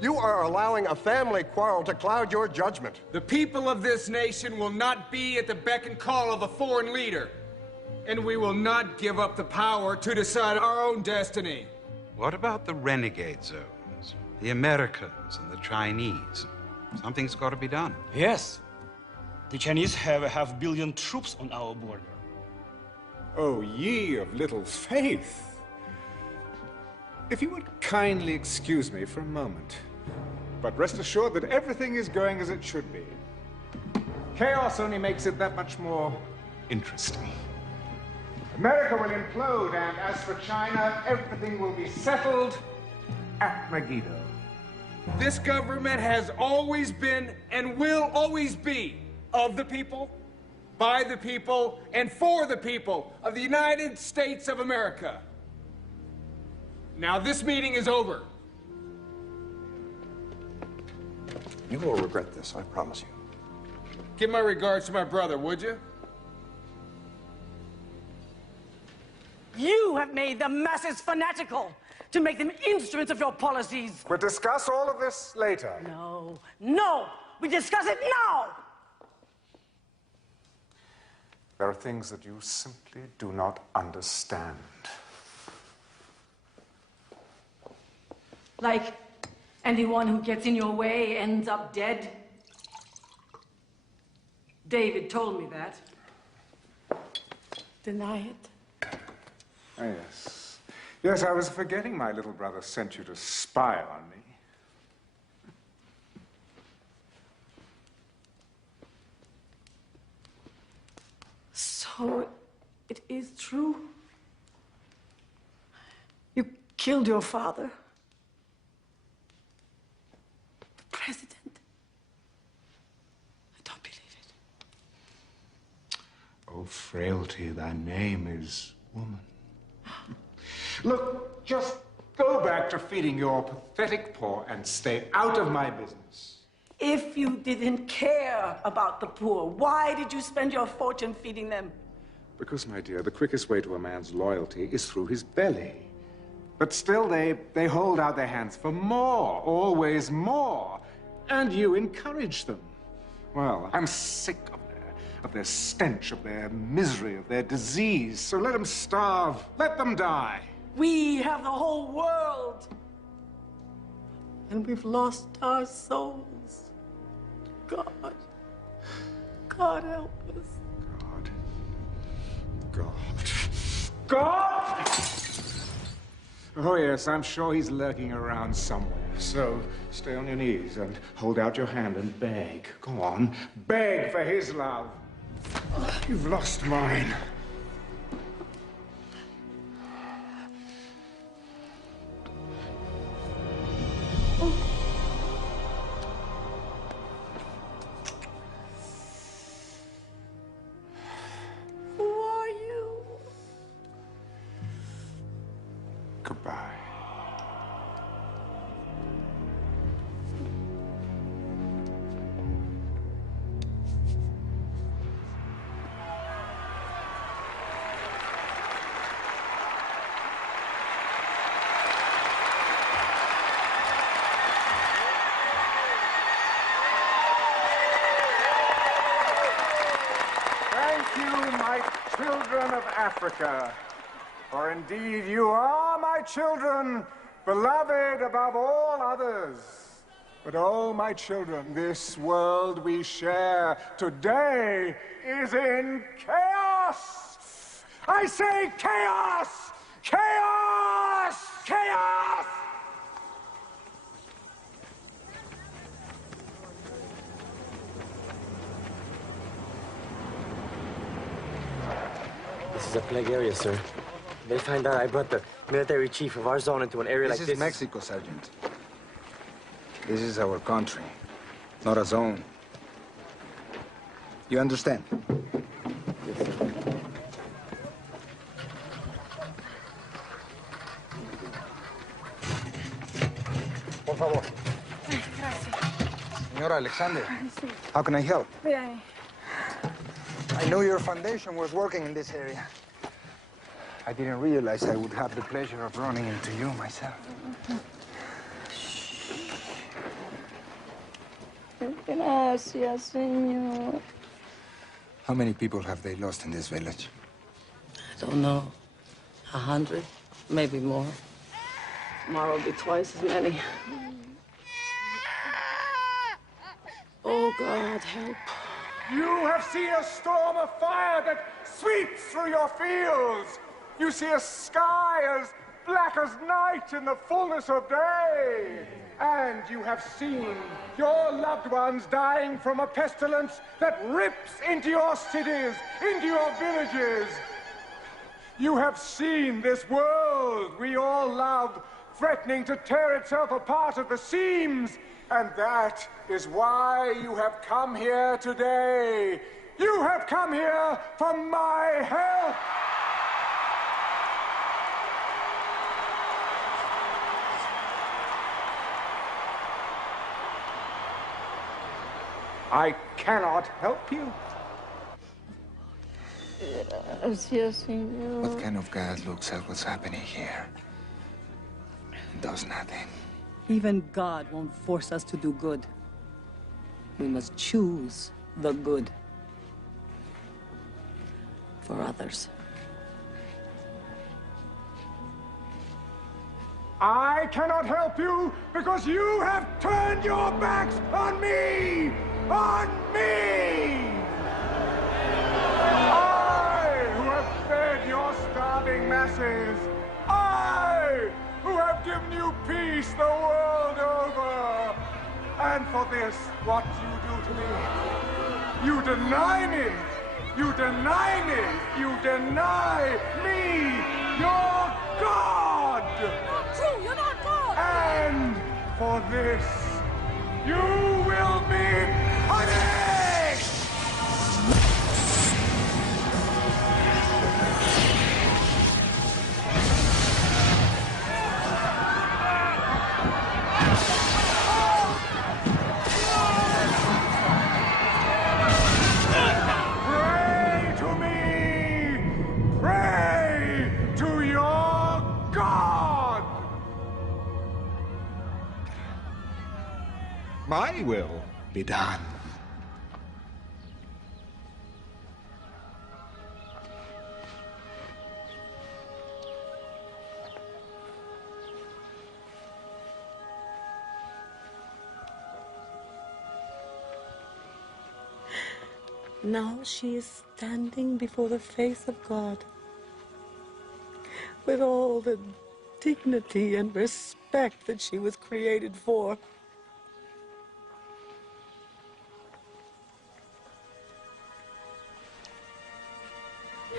You are allowing a family quarrel to cloud your judgment. The people of this nation will not be at the beck and call of a foreign leader. And we will not give up the power to decide our own destiny. What about the renegade zones? The Americans and the Chinese? Something's got to be done. Yes. The Chinese have 500 million troops on our border. Oh, ye of little faith. If you would kindly excuse me for a moment. But rest assured that everything is going as it should be. Chaos only makes it that much more interesting. America will implode, and as for China, everything will be settled at Megiddo. This government has always been and will always be of the people, by the people, and for the people of the United States of America. Now, this meeting is over. You will regret this, I promise you. Give my regards to my brother, would you? You have made the masses fanatical to make them instruments of your policies. We'll discuss all of this later. No, no, we discuss it now. There are things that you simply do not understand. Like anyone who gets in your way ends up dead. David told me that. Deny it? Oh, yes. Yes, I was forgetting my little brother sent you to spy on me. So, it is true? You killed your father? The president? I don't believe it. Oh, frailty, thy name is woman. Look, just go back to feeding your pathetic poor and stay out of my business. If you didn't care about the poor, why did you spend your fortune feeding them? Because, my dear, the quickest way to a man's loyalty is through his belly. But still, they hold out their hands for more, always more. And you encourage them. Well, I'm sick of their stench, of their misery, of their disease. So let them starve, let them die. We have the whole world. And we've lost our souls. God. God help us. God! Oh, yes, I'm sure he's lurking around somewhere. So stay on your knees and hold out your hand and beg. Go on, beg for his love. You've lost mine. children of Africa. For indeed you are my children, beloved above all others. But oh, my children, this world we share today is in chaos. I say chaos! Chaos! Chaos! This is a plague area, sir. They find out I brought the military chief of our zone into an area like this. This is Mexico, Sergeant. This is our country, not a zone. You understand? Por favor. Señora Alexander, how can I help? Bien. I knew your foundation was working in this area. I didn't realize I would have the pleasure of running into you myself. Gracias, señor. How many people have they lost in this village? I don't know. 100, maybe more. Tomorrow will be twice as many. Oh, God, help. You have seen a storm of fire that sweeps through your fields. You see a sky as black as night in the fullness of day. And you have seen your loved ones dying from a pestilence that rips into your cities, into your villages. You have seen this world we all love threatening to tear itself apart at the seams. And that is why you have come here today. You have come here for my help. I cannot help you. Gracias, señor. What kind of God looks at what's happening here and does nothing? Even God won't force us to do good. We must choose the good for others. I cannot help you because you have turned your backs on me! On me! I, who have fed your starving masses. I, who have given you peace the world over. And for this, what you do to me, you deny me. You deny me. You deny me, your God. Not true, you're not God. And for this, you will be punished! Pray to me! Pray to your God! My will be done. Now she is standing before the face of God with all the dignity and respect that she was created for.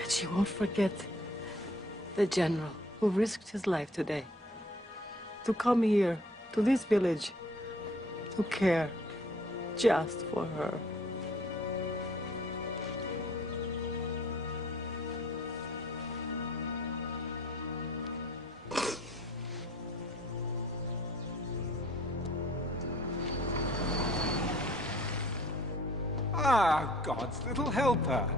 And she won't forget the general who risked his life today to come here, to this village, to care just for her. Ah, God's little helper.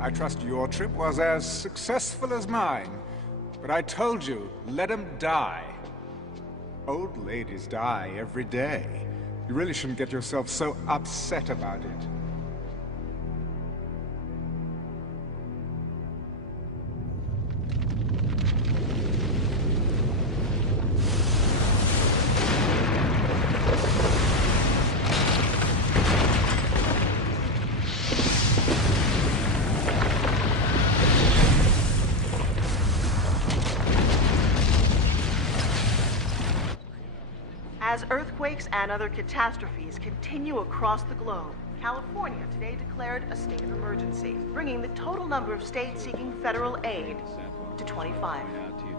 I trust your trip was as successful as mine. But I told you, let him die. Old ladies die every day. You really shouldn't get yourself so upset about it. As earthquakes and other catastrophes continue across the globe, California today declared a state of emergency, bringing the total number of states seeking federal aid to 25.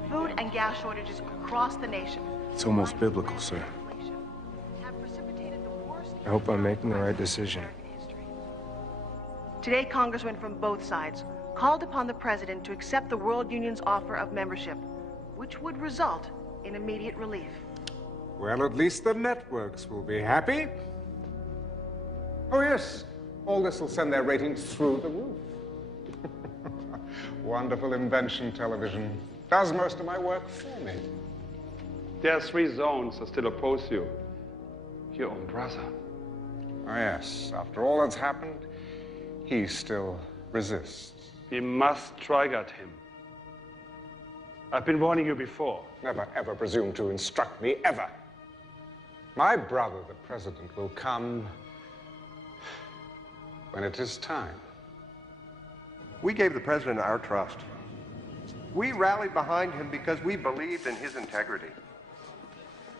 Food and gas shortages across the nation. It's almost biblical, sir. I hope I'm making the right decision. Today, congressmen from both sides called upon the president to accept the World Union's offer of membership, which would result in immediate relief. Well, at least the networks will be happy. Oh, yes. All this will send their ratings through the roof. Wonderful invention, television. Does most of my work for me. There are 3 zones that still oppose you. Your own brother. Oh, yes. After all that's happened, he still resists. We must strike at him. I've been warning you before. Never, ever presume to instruct me, ever. My brother, the president, will come when it is time. We gave the president our trust. We rallied behind him because we believed in his integrity.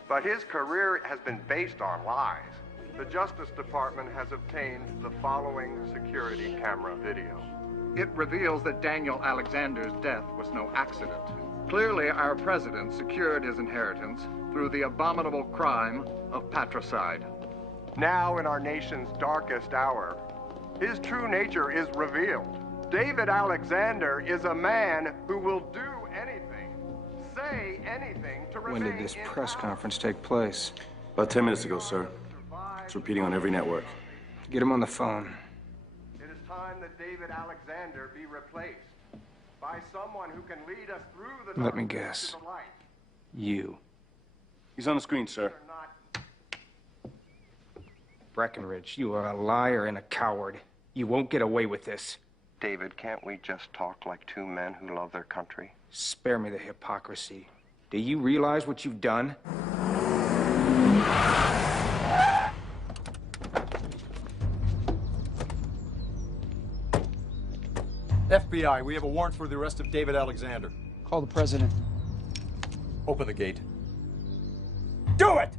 But his career has been based on lies. The Justice Department has obtained the following security camera video. It reveals that Daniel Alexander's death was no accident. Clearly, our president secured his inheritance through the abominable crime of patricide. Now, in our nation's darkest hour, his true nature is revealed. David Alexander is a man who will do anything, say anything to remain. When did this press conference take place? About 10 minutes ago, sir. It's repeating on every network. Get him on the phone. It is time that David Alexander be replaced by someone who can lead us through the Let me guess. to the light. You. He's on the screen, sir. Breckenridge, you are a liar and a coward. You won't get away with this. David, can't we just talk like 2 men who love their country? Spare me the hypocrisy. Do you realize what you've done? FBI, we have a warrant for the arrest of David Alexander. Call the president. Open the gate. Do it!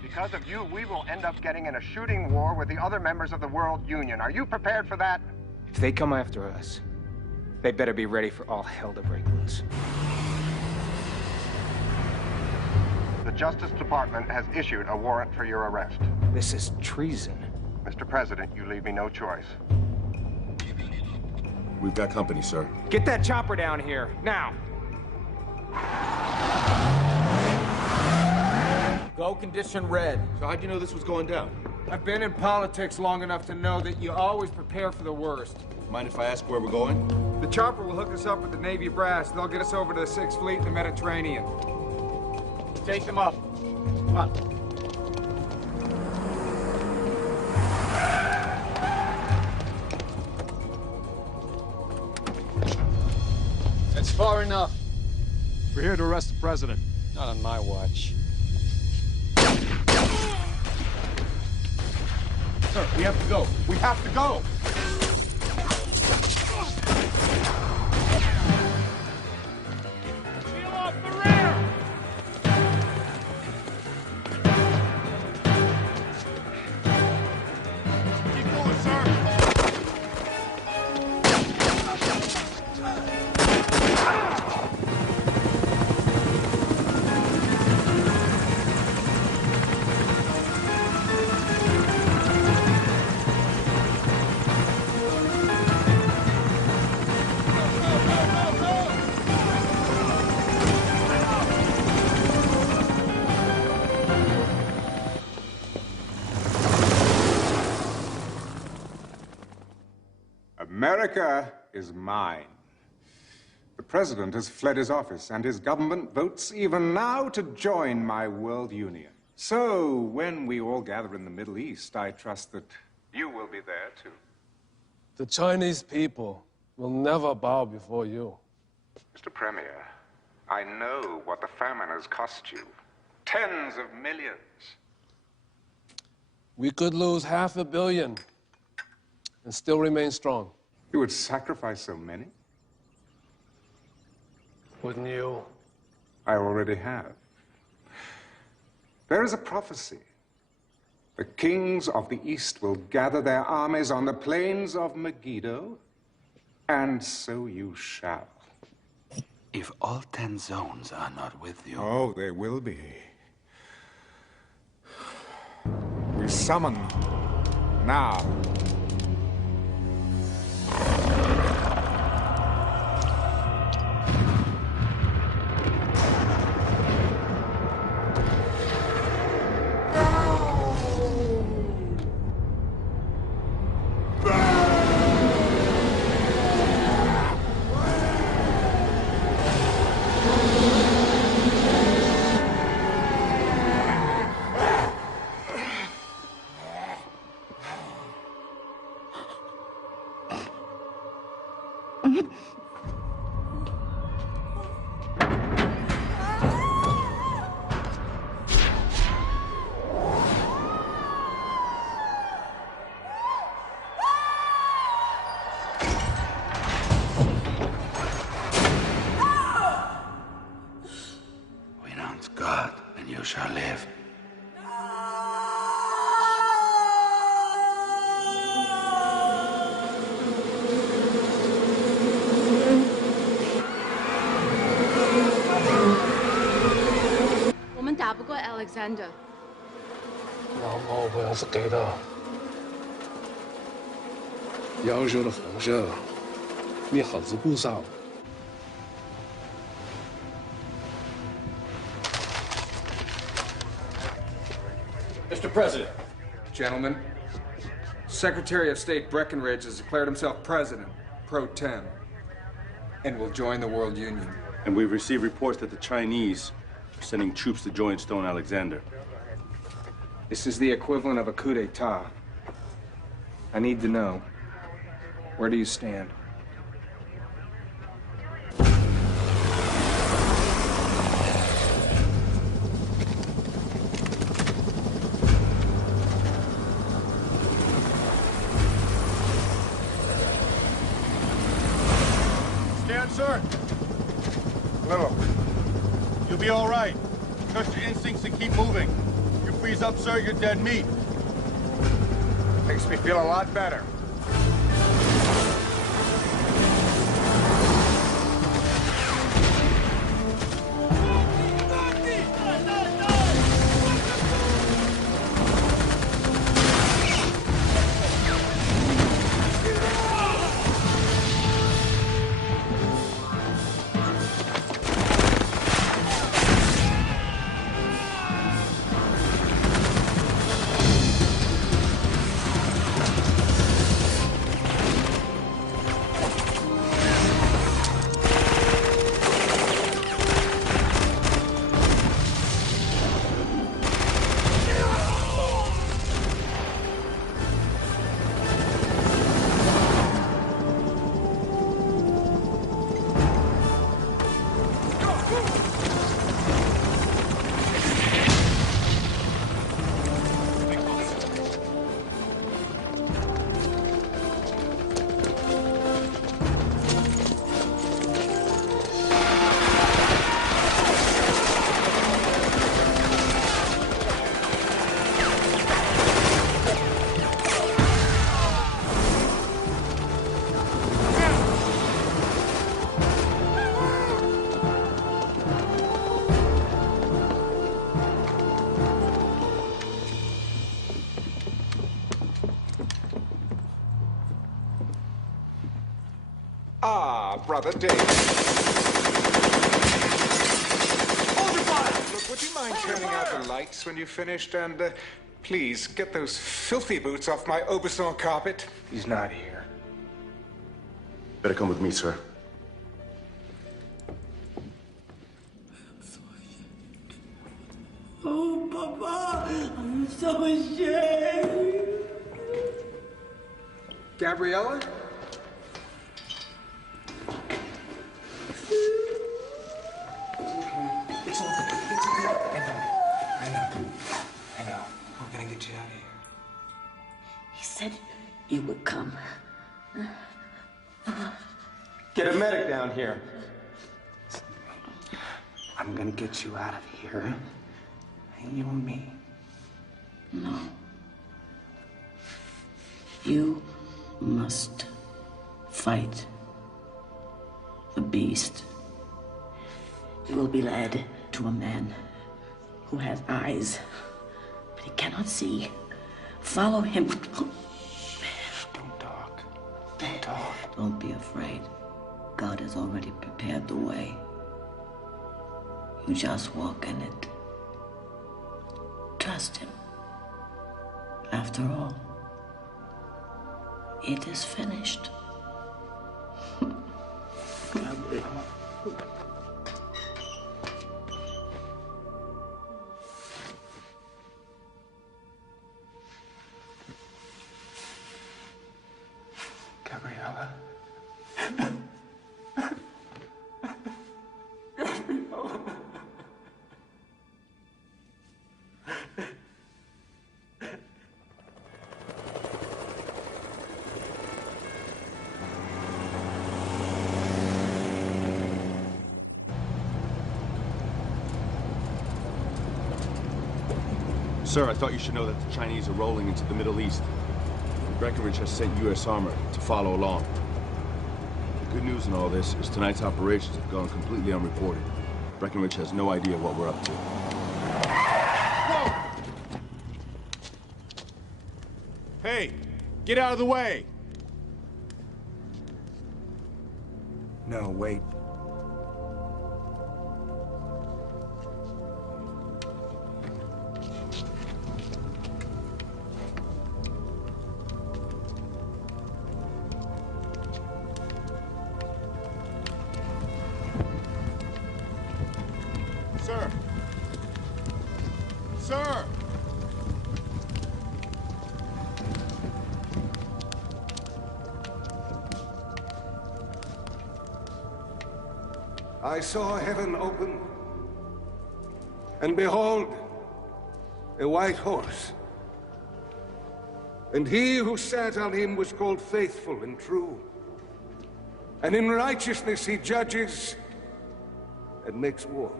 Because of you, we will end up getting in a shooting war with the other members of the World Union. Are you prepared for that? If they come after us, they better be ready for all hell to break loose. The Justice Department has issued a warrant for your arrest. This is treason. Mr. President, you leave me no choice. We've got company, sir. Get that chopper down here, now! Go condition red. So how'd you know this was going down? I've been in politics long enough to know that you always prepare for the worst. Mind if I ask where we're going? The chopper will hook us up with the Navy brass. They'll get us over to the 6th Fleet in the Mediterranean. Take them up. Come on. That's far enough. We're here to arrest the president. Not on my watch. Sir, we have to go. We have to go! Peel off the rear! Keep going, sir! America is mine. The president has fled his office, and his government votes even now to join my world union. So, when we all gather in the Middle East, I trust that you will be there, too. The Chinese people will never bow before you. Mr. Premier, I know what the famine has cost you. Tens of millions. We could lose 500 million and still remain strong. You would sacrifice so many? Wouldn't you? I already have. There is a prophecy. The kings of the East will gather their armies on the plains of Megiddo, and so you shall. If all 10 zones are not with you... Oh, they will be. We summon now. Renounce God, and you shall live. Alexander. 老猫不要是给的，要求的奉献，你何止不少。 Mr. President. Gentlemen, Secretary of State Breckinridge has declared himself president, pro tem, and will join the World Union. And we've received reports that the Chinese are sending troops to join Stone Alexander. This is the equivalent of a coup d'etat. I need to know, where do you stand? Stand, sir. Little. You'll be all right. Trust your instincts and keep moving. You freeze up, sir, you're dead meat. Makes me feel a lot better. Brother Dave. Hold your fire! Look, would you mind turning out the lights when you've finished? And please, get those filthy boots off my Aubusson carpet. He's not here. Better come with me, sir. Oh, Papa, I'm so ashamed. Gabriella? It's all good. It's okay. I know. We're gonna get you out of here. He said you would come. Get a medic down here. I'm gonna get you out of here. And you and me. No. You must fight the beast. You will be led to a man who has eyes, but he cannot see. Follow him. Don't talk. Don't talk. Don't be afraid. God has already prepared the way. You just walk in it. Trust him. After all, it is finished. Gabriella. Sir, I thought you should know that the Chinese are rolling into the Middle East. Breckenridge has sent U.S. armor to follow along. The good news in all this is tonight's operations have gone completely unreported. Breckenridge has no idea what we're up to. Whoa! Hey, get out of the way! No, wait. Sir! Sir! I saw heaven open, and behold, a white horse. And he who sat on him was called Faithful and True. And in righteousness he judges and makes war.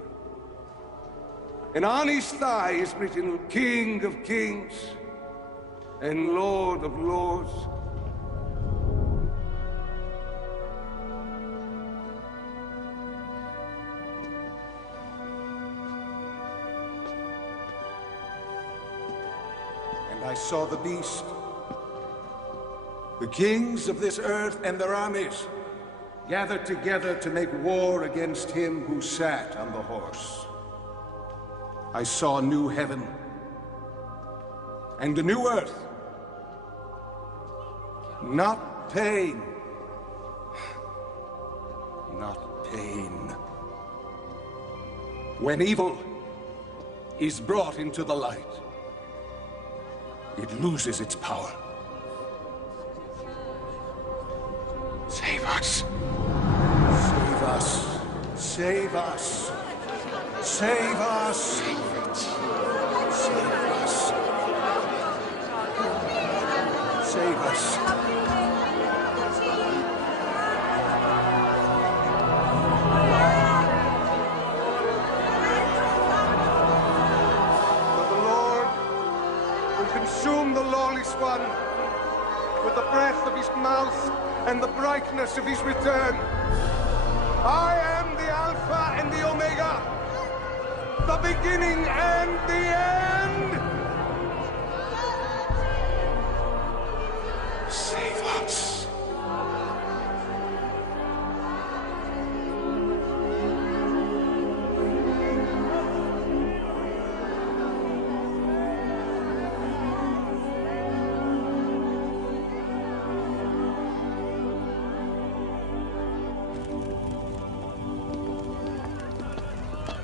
And on his thigh is written King of Kings and Lord of Lords. And I saw the beast, the kings of this earth and their armies, gathered together to make war against him who sat on the horse. I saw a new heaven and a new earth. Not pain. Not pain. When evil is brought into the light, it loses its power. Save us. Save us. Save us. Save us! Save it! Save us! Save us! For the Lord will consume the lawless one with the breath of his mouth and the brightness of his return. I am the Alpha and the Omega, the beginning and the end! Save us.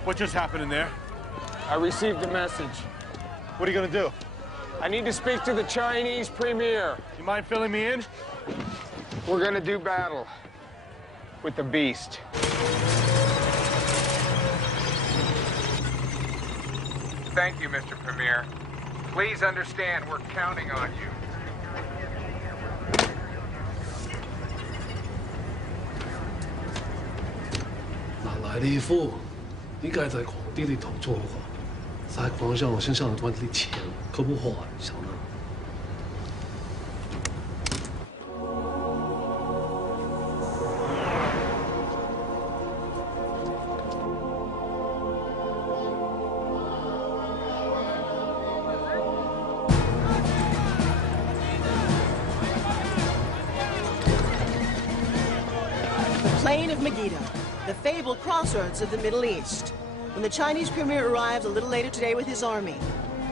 What just happened in there? I received a message. What are you gonna do? I need to speak to the Chinese premier. You mind filling me in? We're gonna do battle with the beast. Thank you, Mr. Premier. Please understand we're counting on you. 来的一副，你该在皇帝里头做的话，在皇上身上赚的钱可不好啊，小子。 Plain of Megiddo, the fabled crossroads of the Middle East. When the Chinese premier arrives a little later today with his army,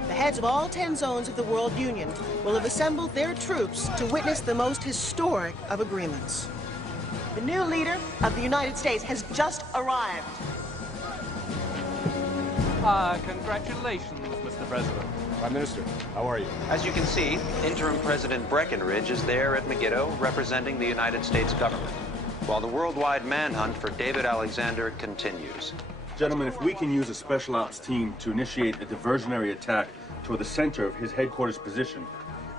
the heads of all 10 zones of the World Union will have assembled their troops to witness the most historic of agreements. The new leader of the United States has just arrived. Congratulations, Mr. President. Prime Minister, how are you? As you can see, interim President Breckinridge is there at Megiddo representing the United States government, while the worldwide manhunt for David Alexander continues. Gentlemen, if we can use a special ops team to initiate a diversionary attack toward the center of his headquarters position,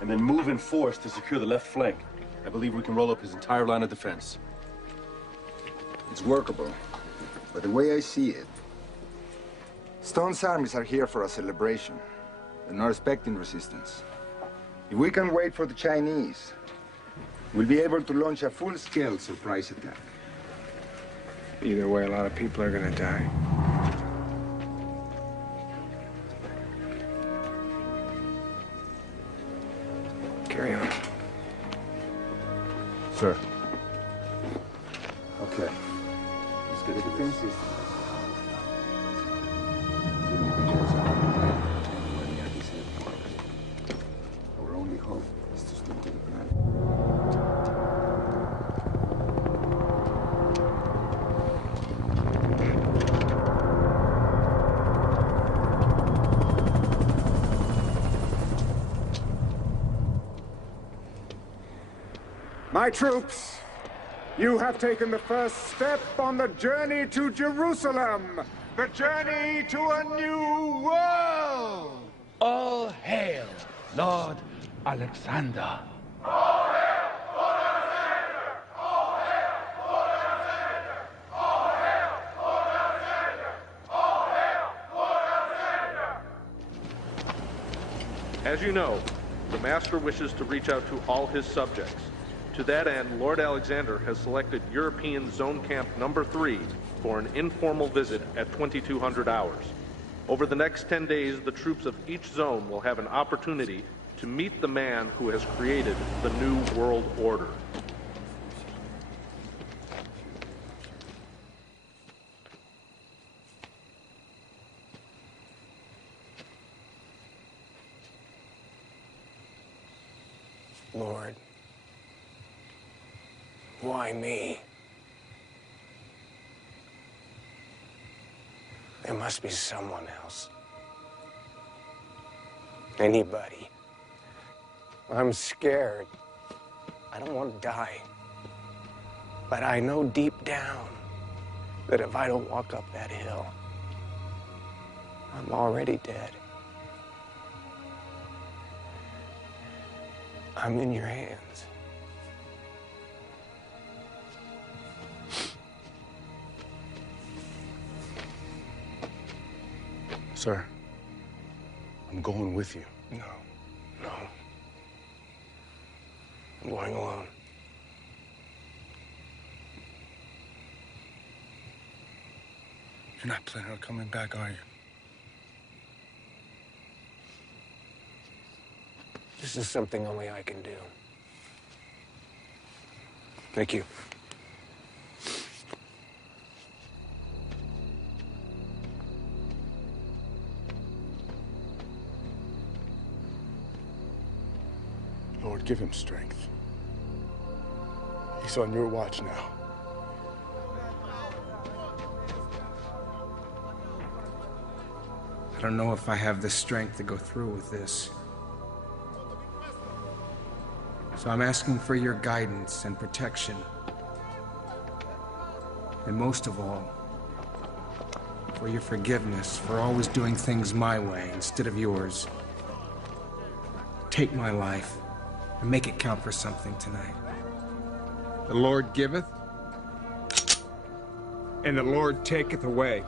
and then move in force to secure the left flank, I believe we can roll up his entire line of defense. It's workable, but the way I see it, Stone's armies are here for a celebration. They're not expecting resistance. If we can wait for the Chinese, we'll be able to launch a full-scale surprise attack. Either way, a lot of people are gonna die. Carry on. Sir. Okay. Let's get the defense system. Our only hope is to stick to the plan. My troops, you have taken the first step on the journey to Jerusalem, the journey to a new world. All hail, Lord Alexander. All hail, Lord Alexander! All hail, Lord Alexander! All hail, Lord Alexander! All hail, Lord Alexander! As you know, the Master wishes to reach out to all his subjects. To that end, Lord Alexander has selected European Zone Camp Number 3 for an informal visit at 2200 hours. Over the next 10 days, the troops of each zone will have an opportunity to meet the man who has created the New World Order. Lord, why me? There must be someone else. Anybody. I'm scared. I don't want to die. But I know deep down that if I don't walk up that hill, I'm already dead. I'm in your hands. Sir, I'm going with you. No. I'm going alone. You're not planning on coming back, are you? This is something only I can do. Thank you. Lord, give him strength. He's on your watch now. I don't know if I have the strength to go through with this. So I'm asking for your guidance and protection. And most of all, for your forgiveness for always doing things my way instead of yours. Take my life and make it count for something tonight. The Lord giveth, and the Lord taketh away.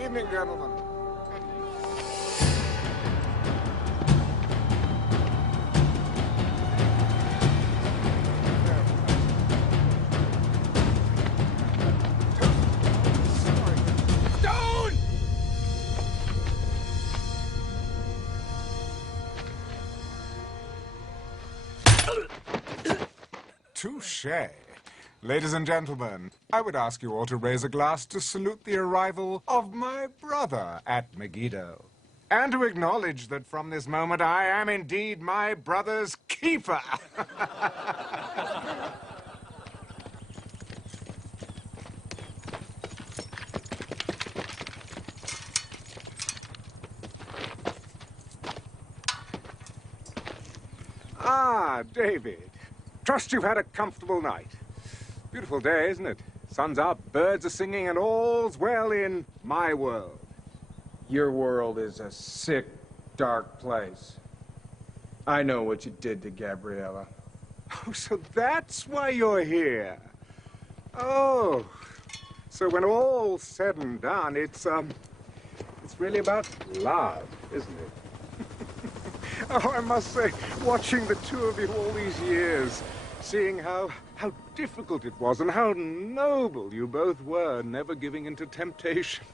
Evening, gentlemen. Touché. Ladies and gentlemen, I would ask you all to raise a glass to salute the arrival of my brother at Megiddo, and to acknowledge that from this moment I am indeed my brother's keeper. Ah, David. Trust you've had a comfortable night. Beautiful day, isn't it? Sun's up, birds are singing, and all's well in my world. Your world is a sick, dark place. I know what you did to Gabriella. Oh, so that's why you're here. Oh, so when all's said and done, it's really about love, isn't it? Oh, I must say, watching the two of you all these years, seeing how difficult it was and how noble you both were, never giving in to temptation.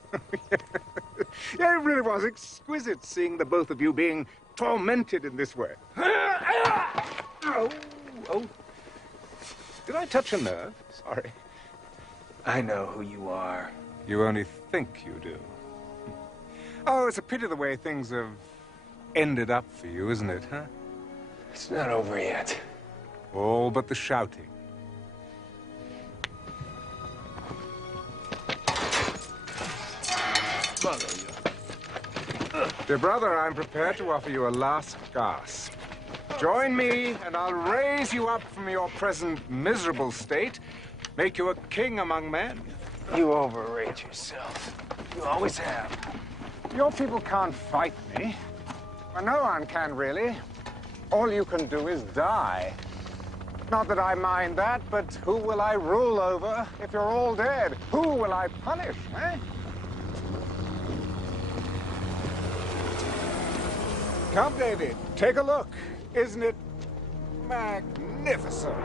Yeah, it really was exquisite seeing the both of you being tormented in this way. Oh. Did I touch a nerve? Sorry. I know who you are. You only think you do. Oh, it's a pity the way things have ended up for you, isn't it, huh? It's not over yet. All but the shouting. Dear brother, I'm prepared to offer you a last gasp. Join me, and I'll raise you up from your present miserable state, make you a king among men. You overrate yourself. You always have. Your people can't fight me. Well, no one can, really. All you can do is die. Not that I mind that, but who will I rule over if you're all dead? Who will I punish, eh? Come, David, take a look. Isn't it magnificent?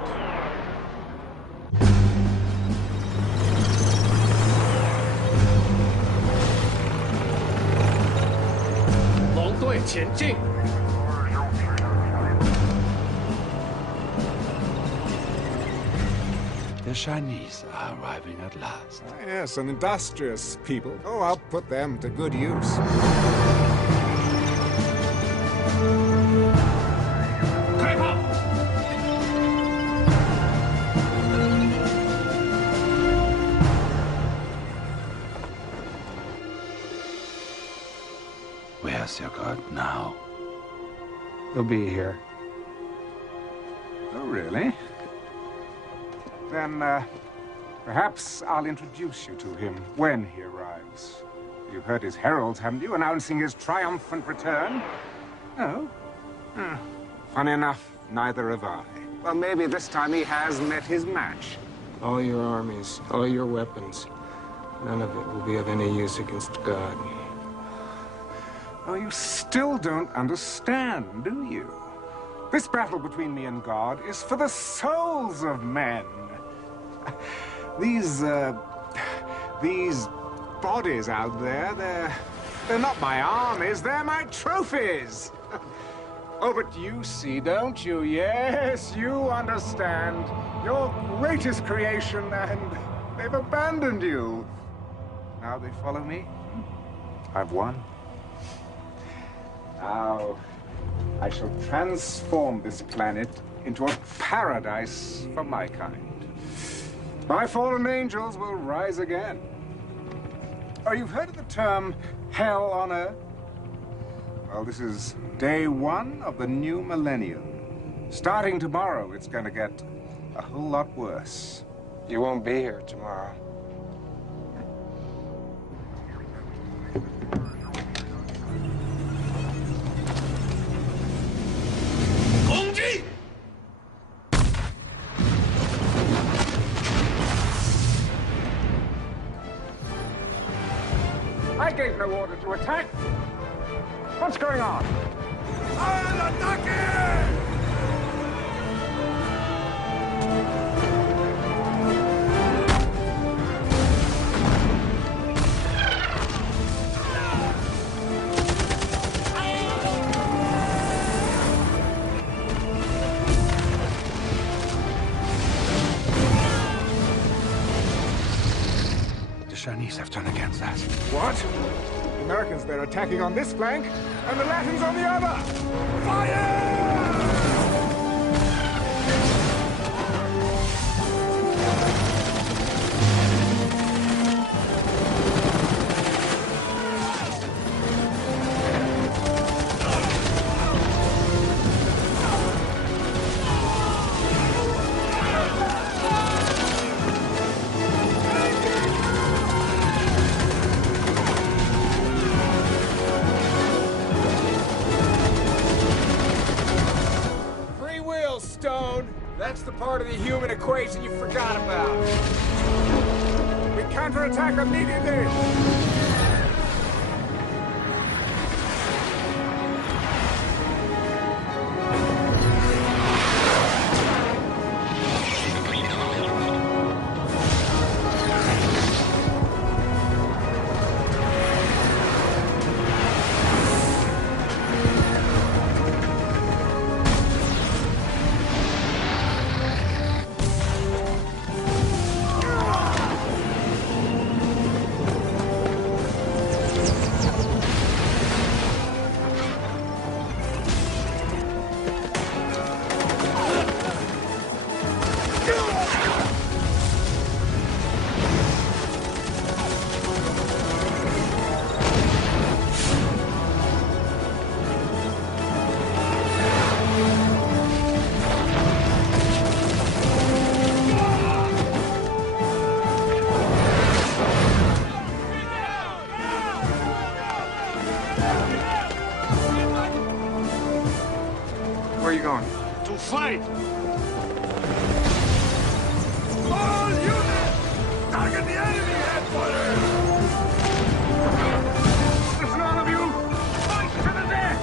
The Chinese are arriving at last. Yes, an industrious people. Oh, I'll put them to good use. Where's your god now? He'll be here. Oh, really? Then, perhaps I'll introduce you to him when he arrives. You've heard his heralds, haven't you, announcing his triumphant return? No? Funny enough, neither have I. Well, maybe this time he has met his match. All your armies, all your weapons, none of it will be of any use against God. Oh, you still don't understand, do you? This battle between me and God is for the souls of men. These bodies out there, they're not my armies, they're my trophies. Oh, but you see, don't you? Yes, you understand. Your greatest creation, and they've abandoned you. Now they follow me. I've won. Now, I shall transform this planet into a paradise for my kind. My fallen angels will rise again. Oh, you've heard of the term hell on earth? Well, this is day one of the new millennium. Starting tomorrow, it's going to get a whole lot worse. You won't be here tomorrow. gave no order to attack. What's going on? Al ataque! The Chinese have turned against us. What? The Americans, they're attacking on this flank, and the Latins on the other! Fire! That's the part of the human equation you forgot about. We counterattack immediately. Where are you going? To fight! All units! Target the enemy headquarters! Listen, all of you! Fight to the death!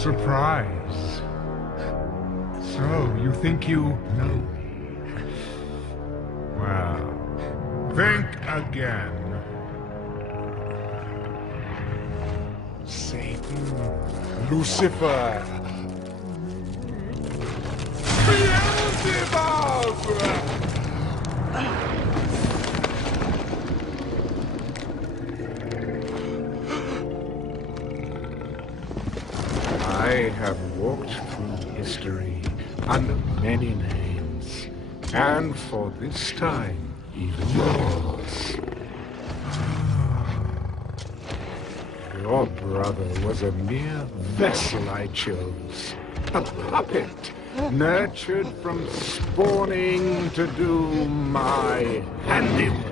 Surprise. So, you think you know me? Well, think again. Satan, Lucifer, Beelzebub! I have walked through history under many names, and for this time, even yours. Your brother was a mere vessel I chose, a puppet, nurtured from spawning to do my handiwork.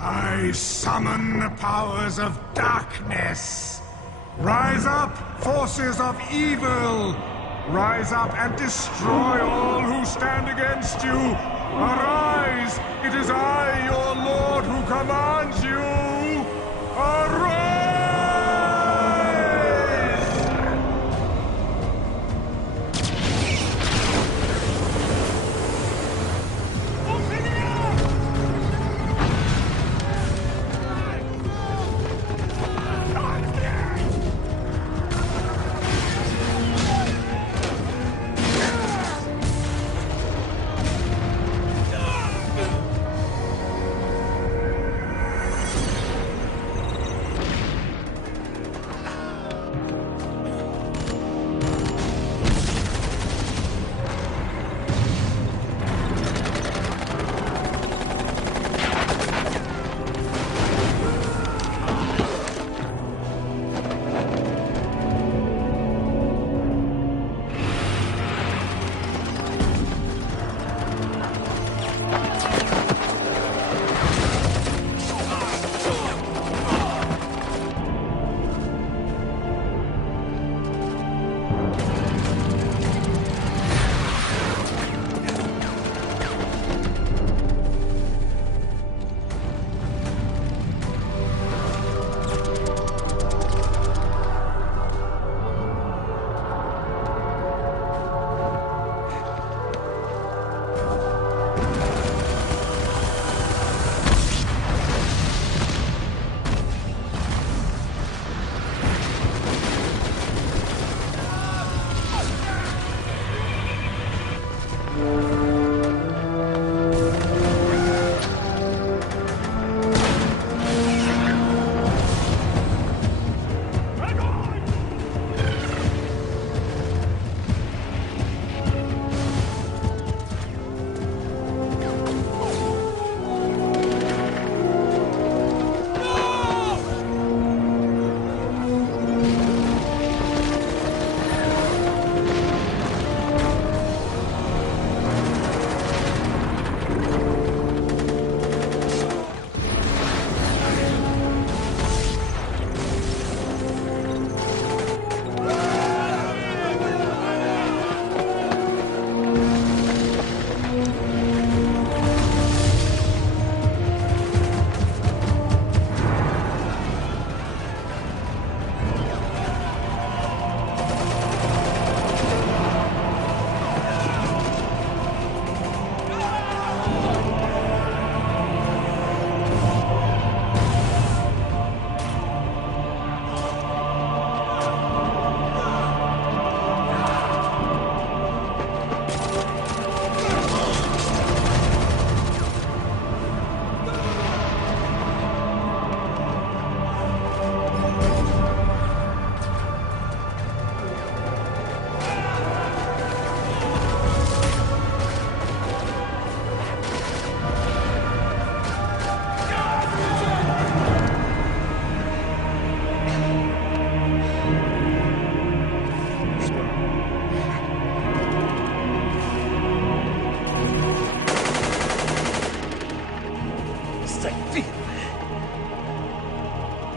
I summon the powers of darkness. Rise up, forces of evil. Rise up and destroy all who stand against you! Arise! It is I, your lord, who commands you! Arise!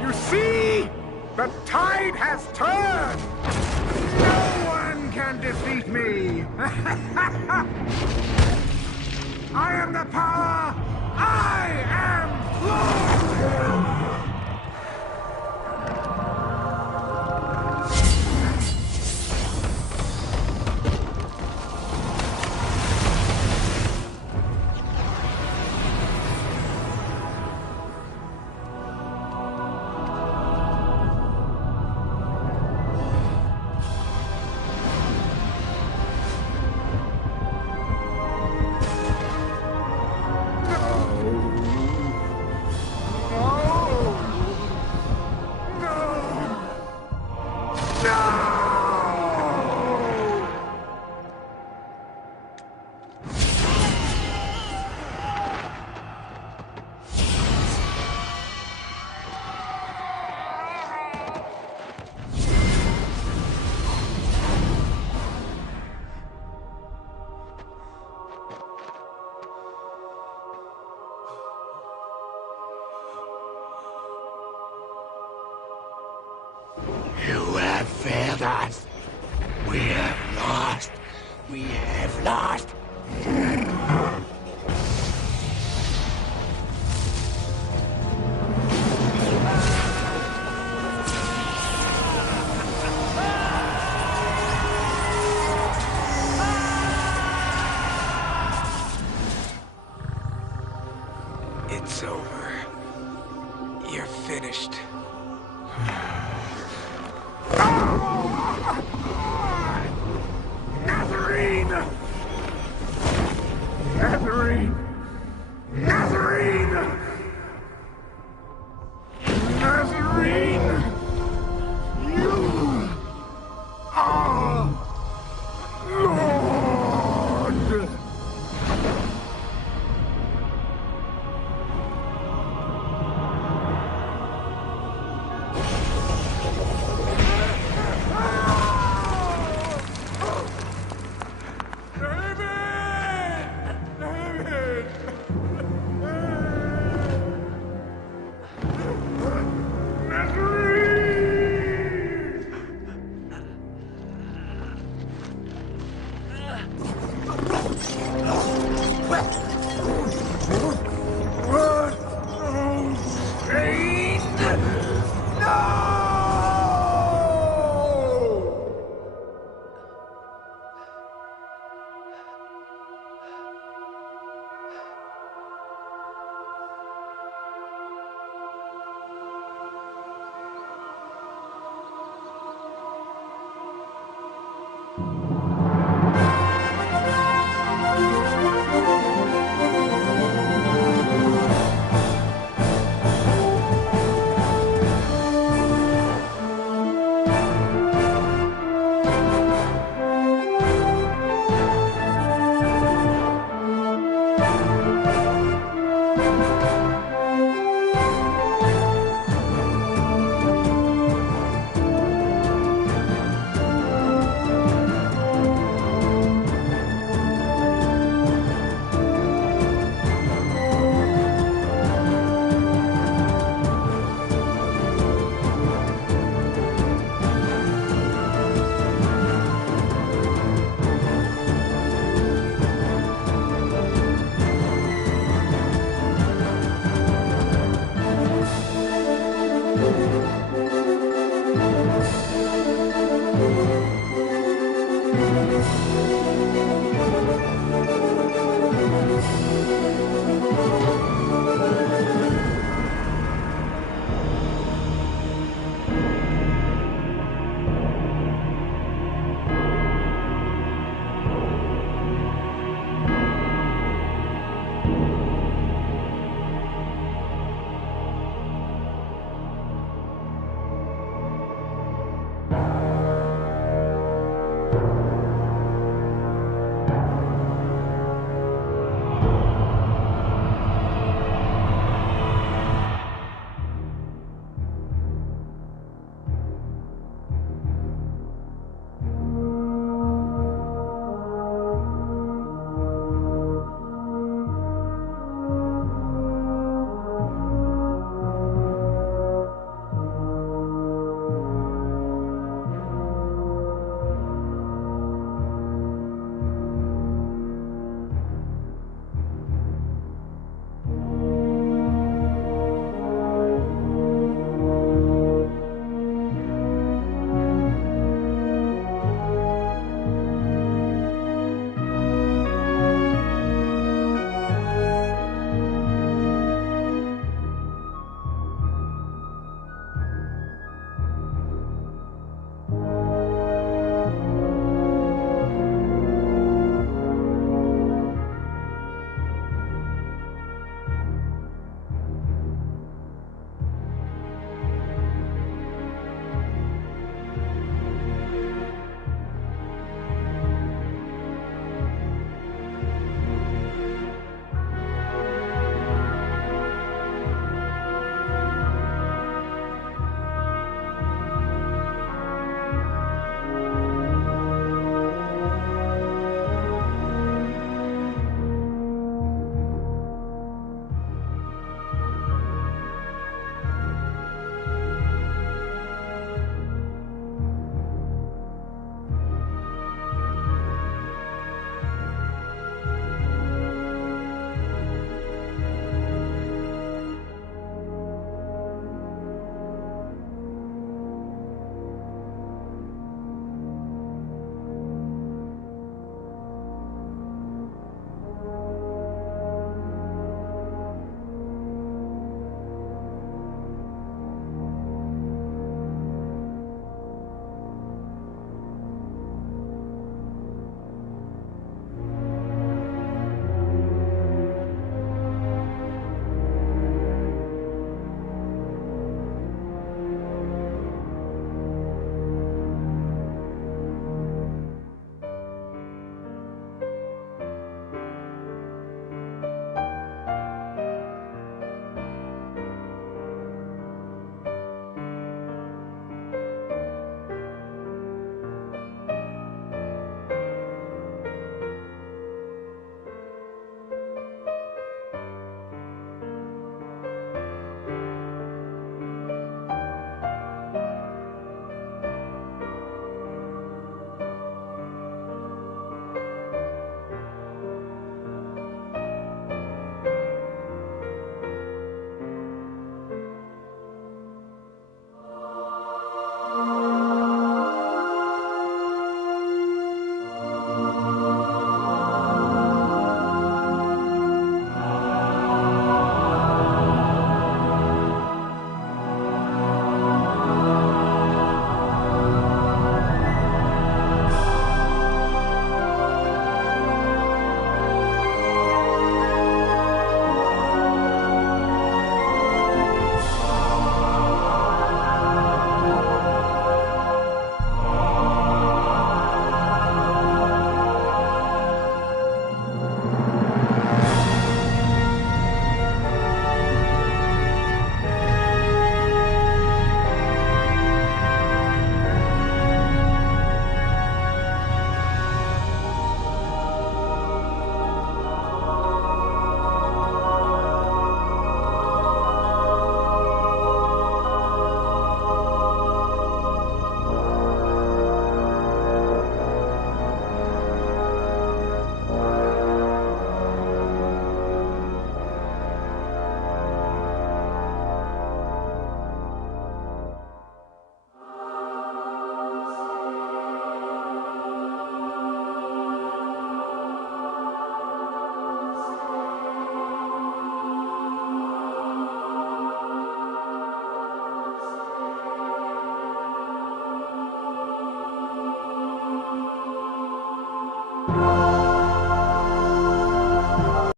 You see? The tide has turned! No one can defeat me! I am the power! I am Lord! You have failed us. We have lost. We have lost. It's over. You're finished. Nazarene! Nazarene!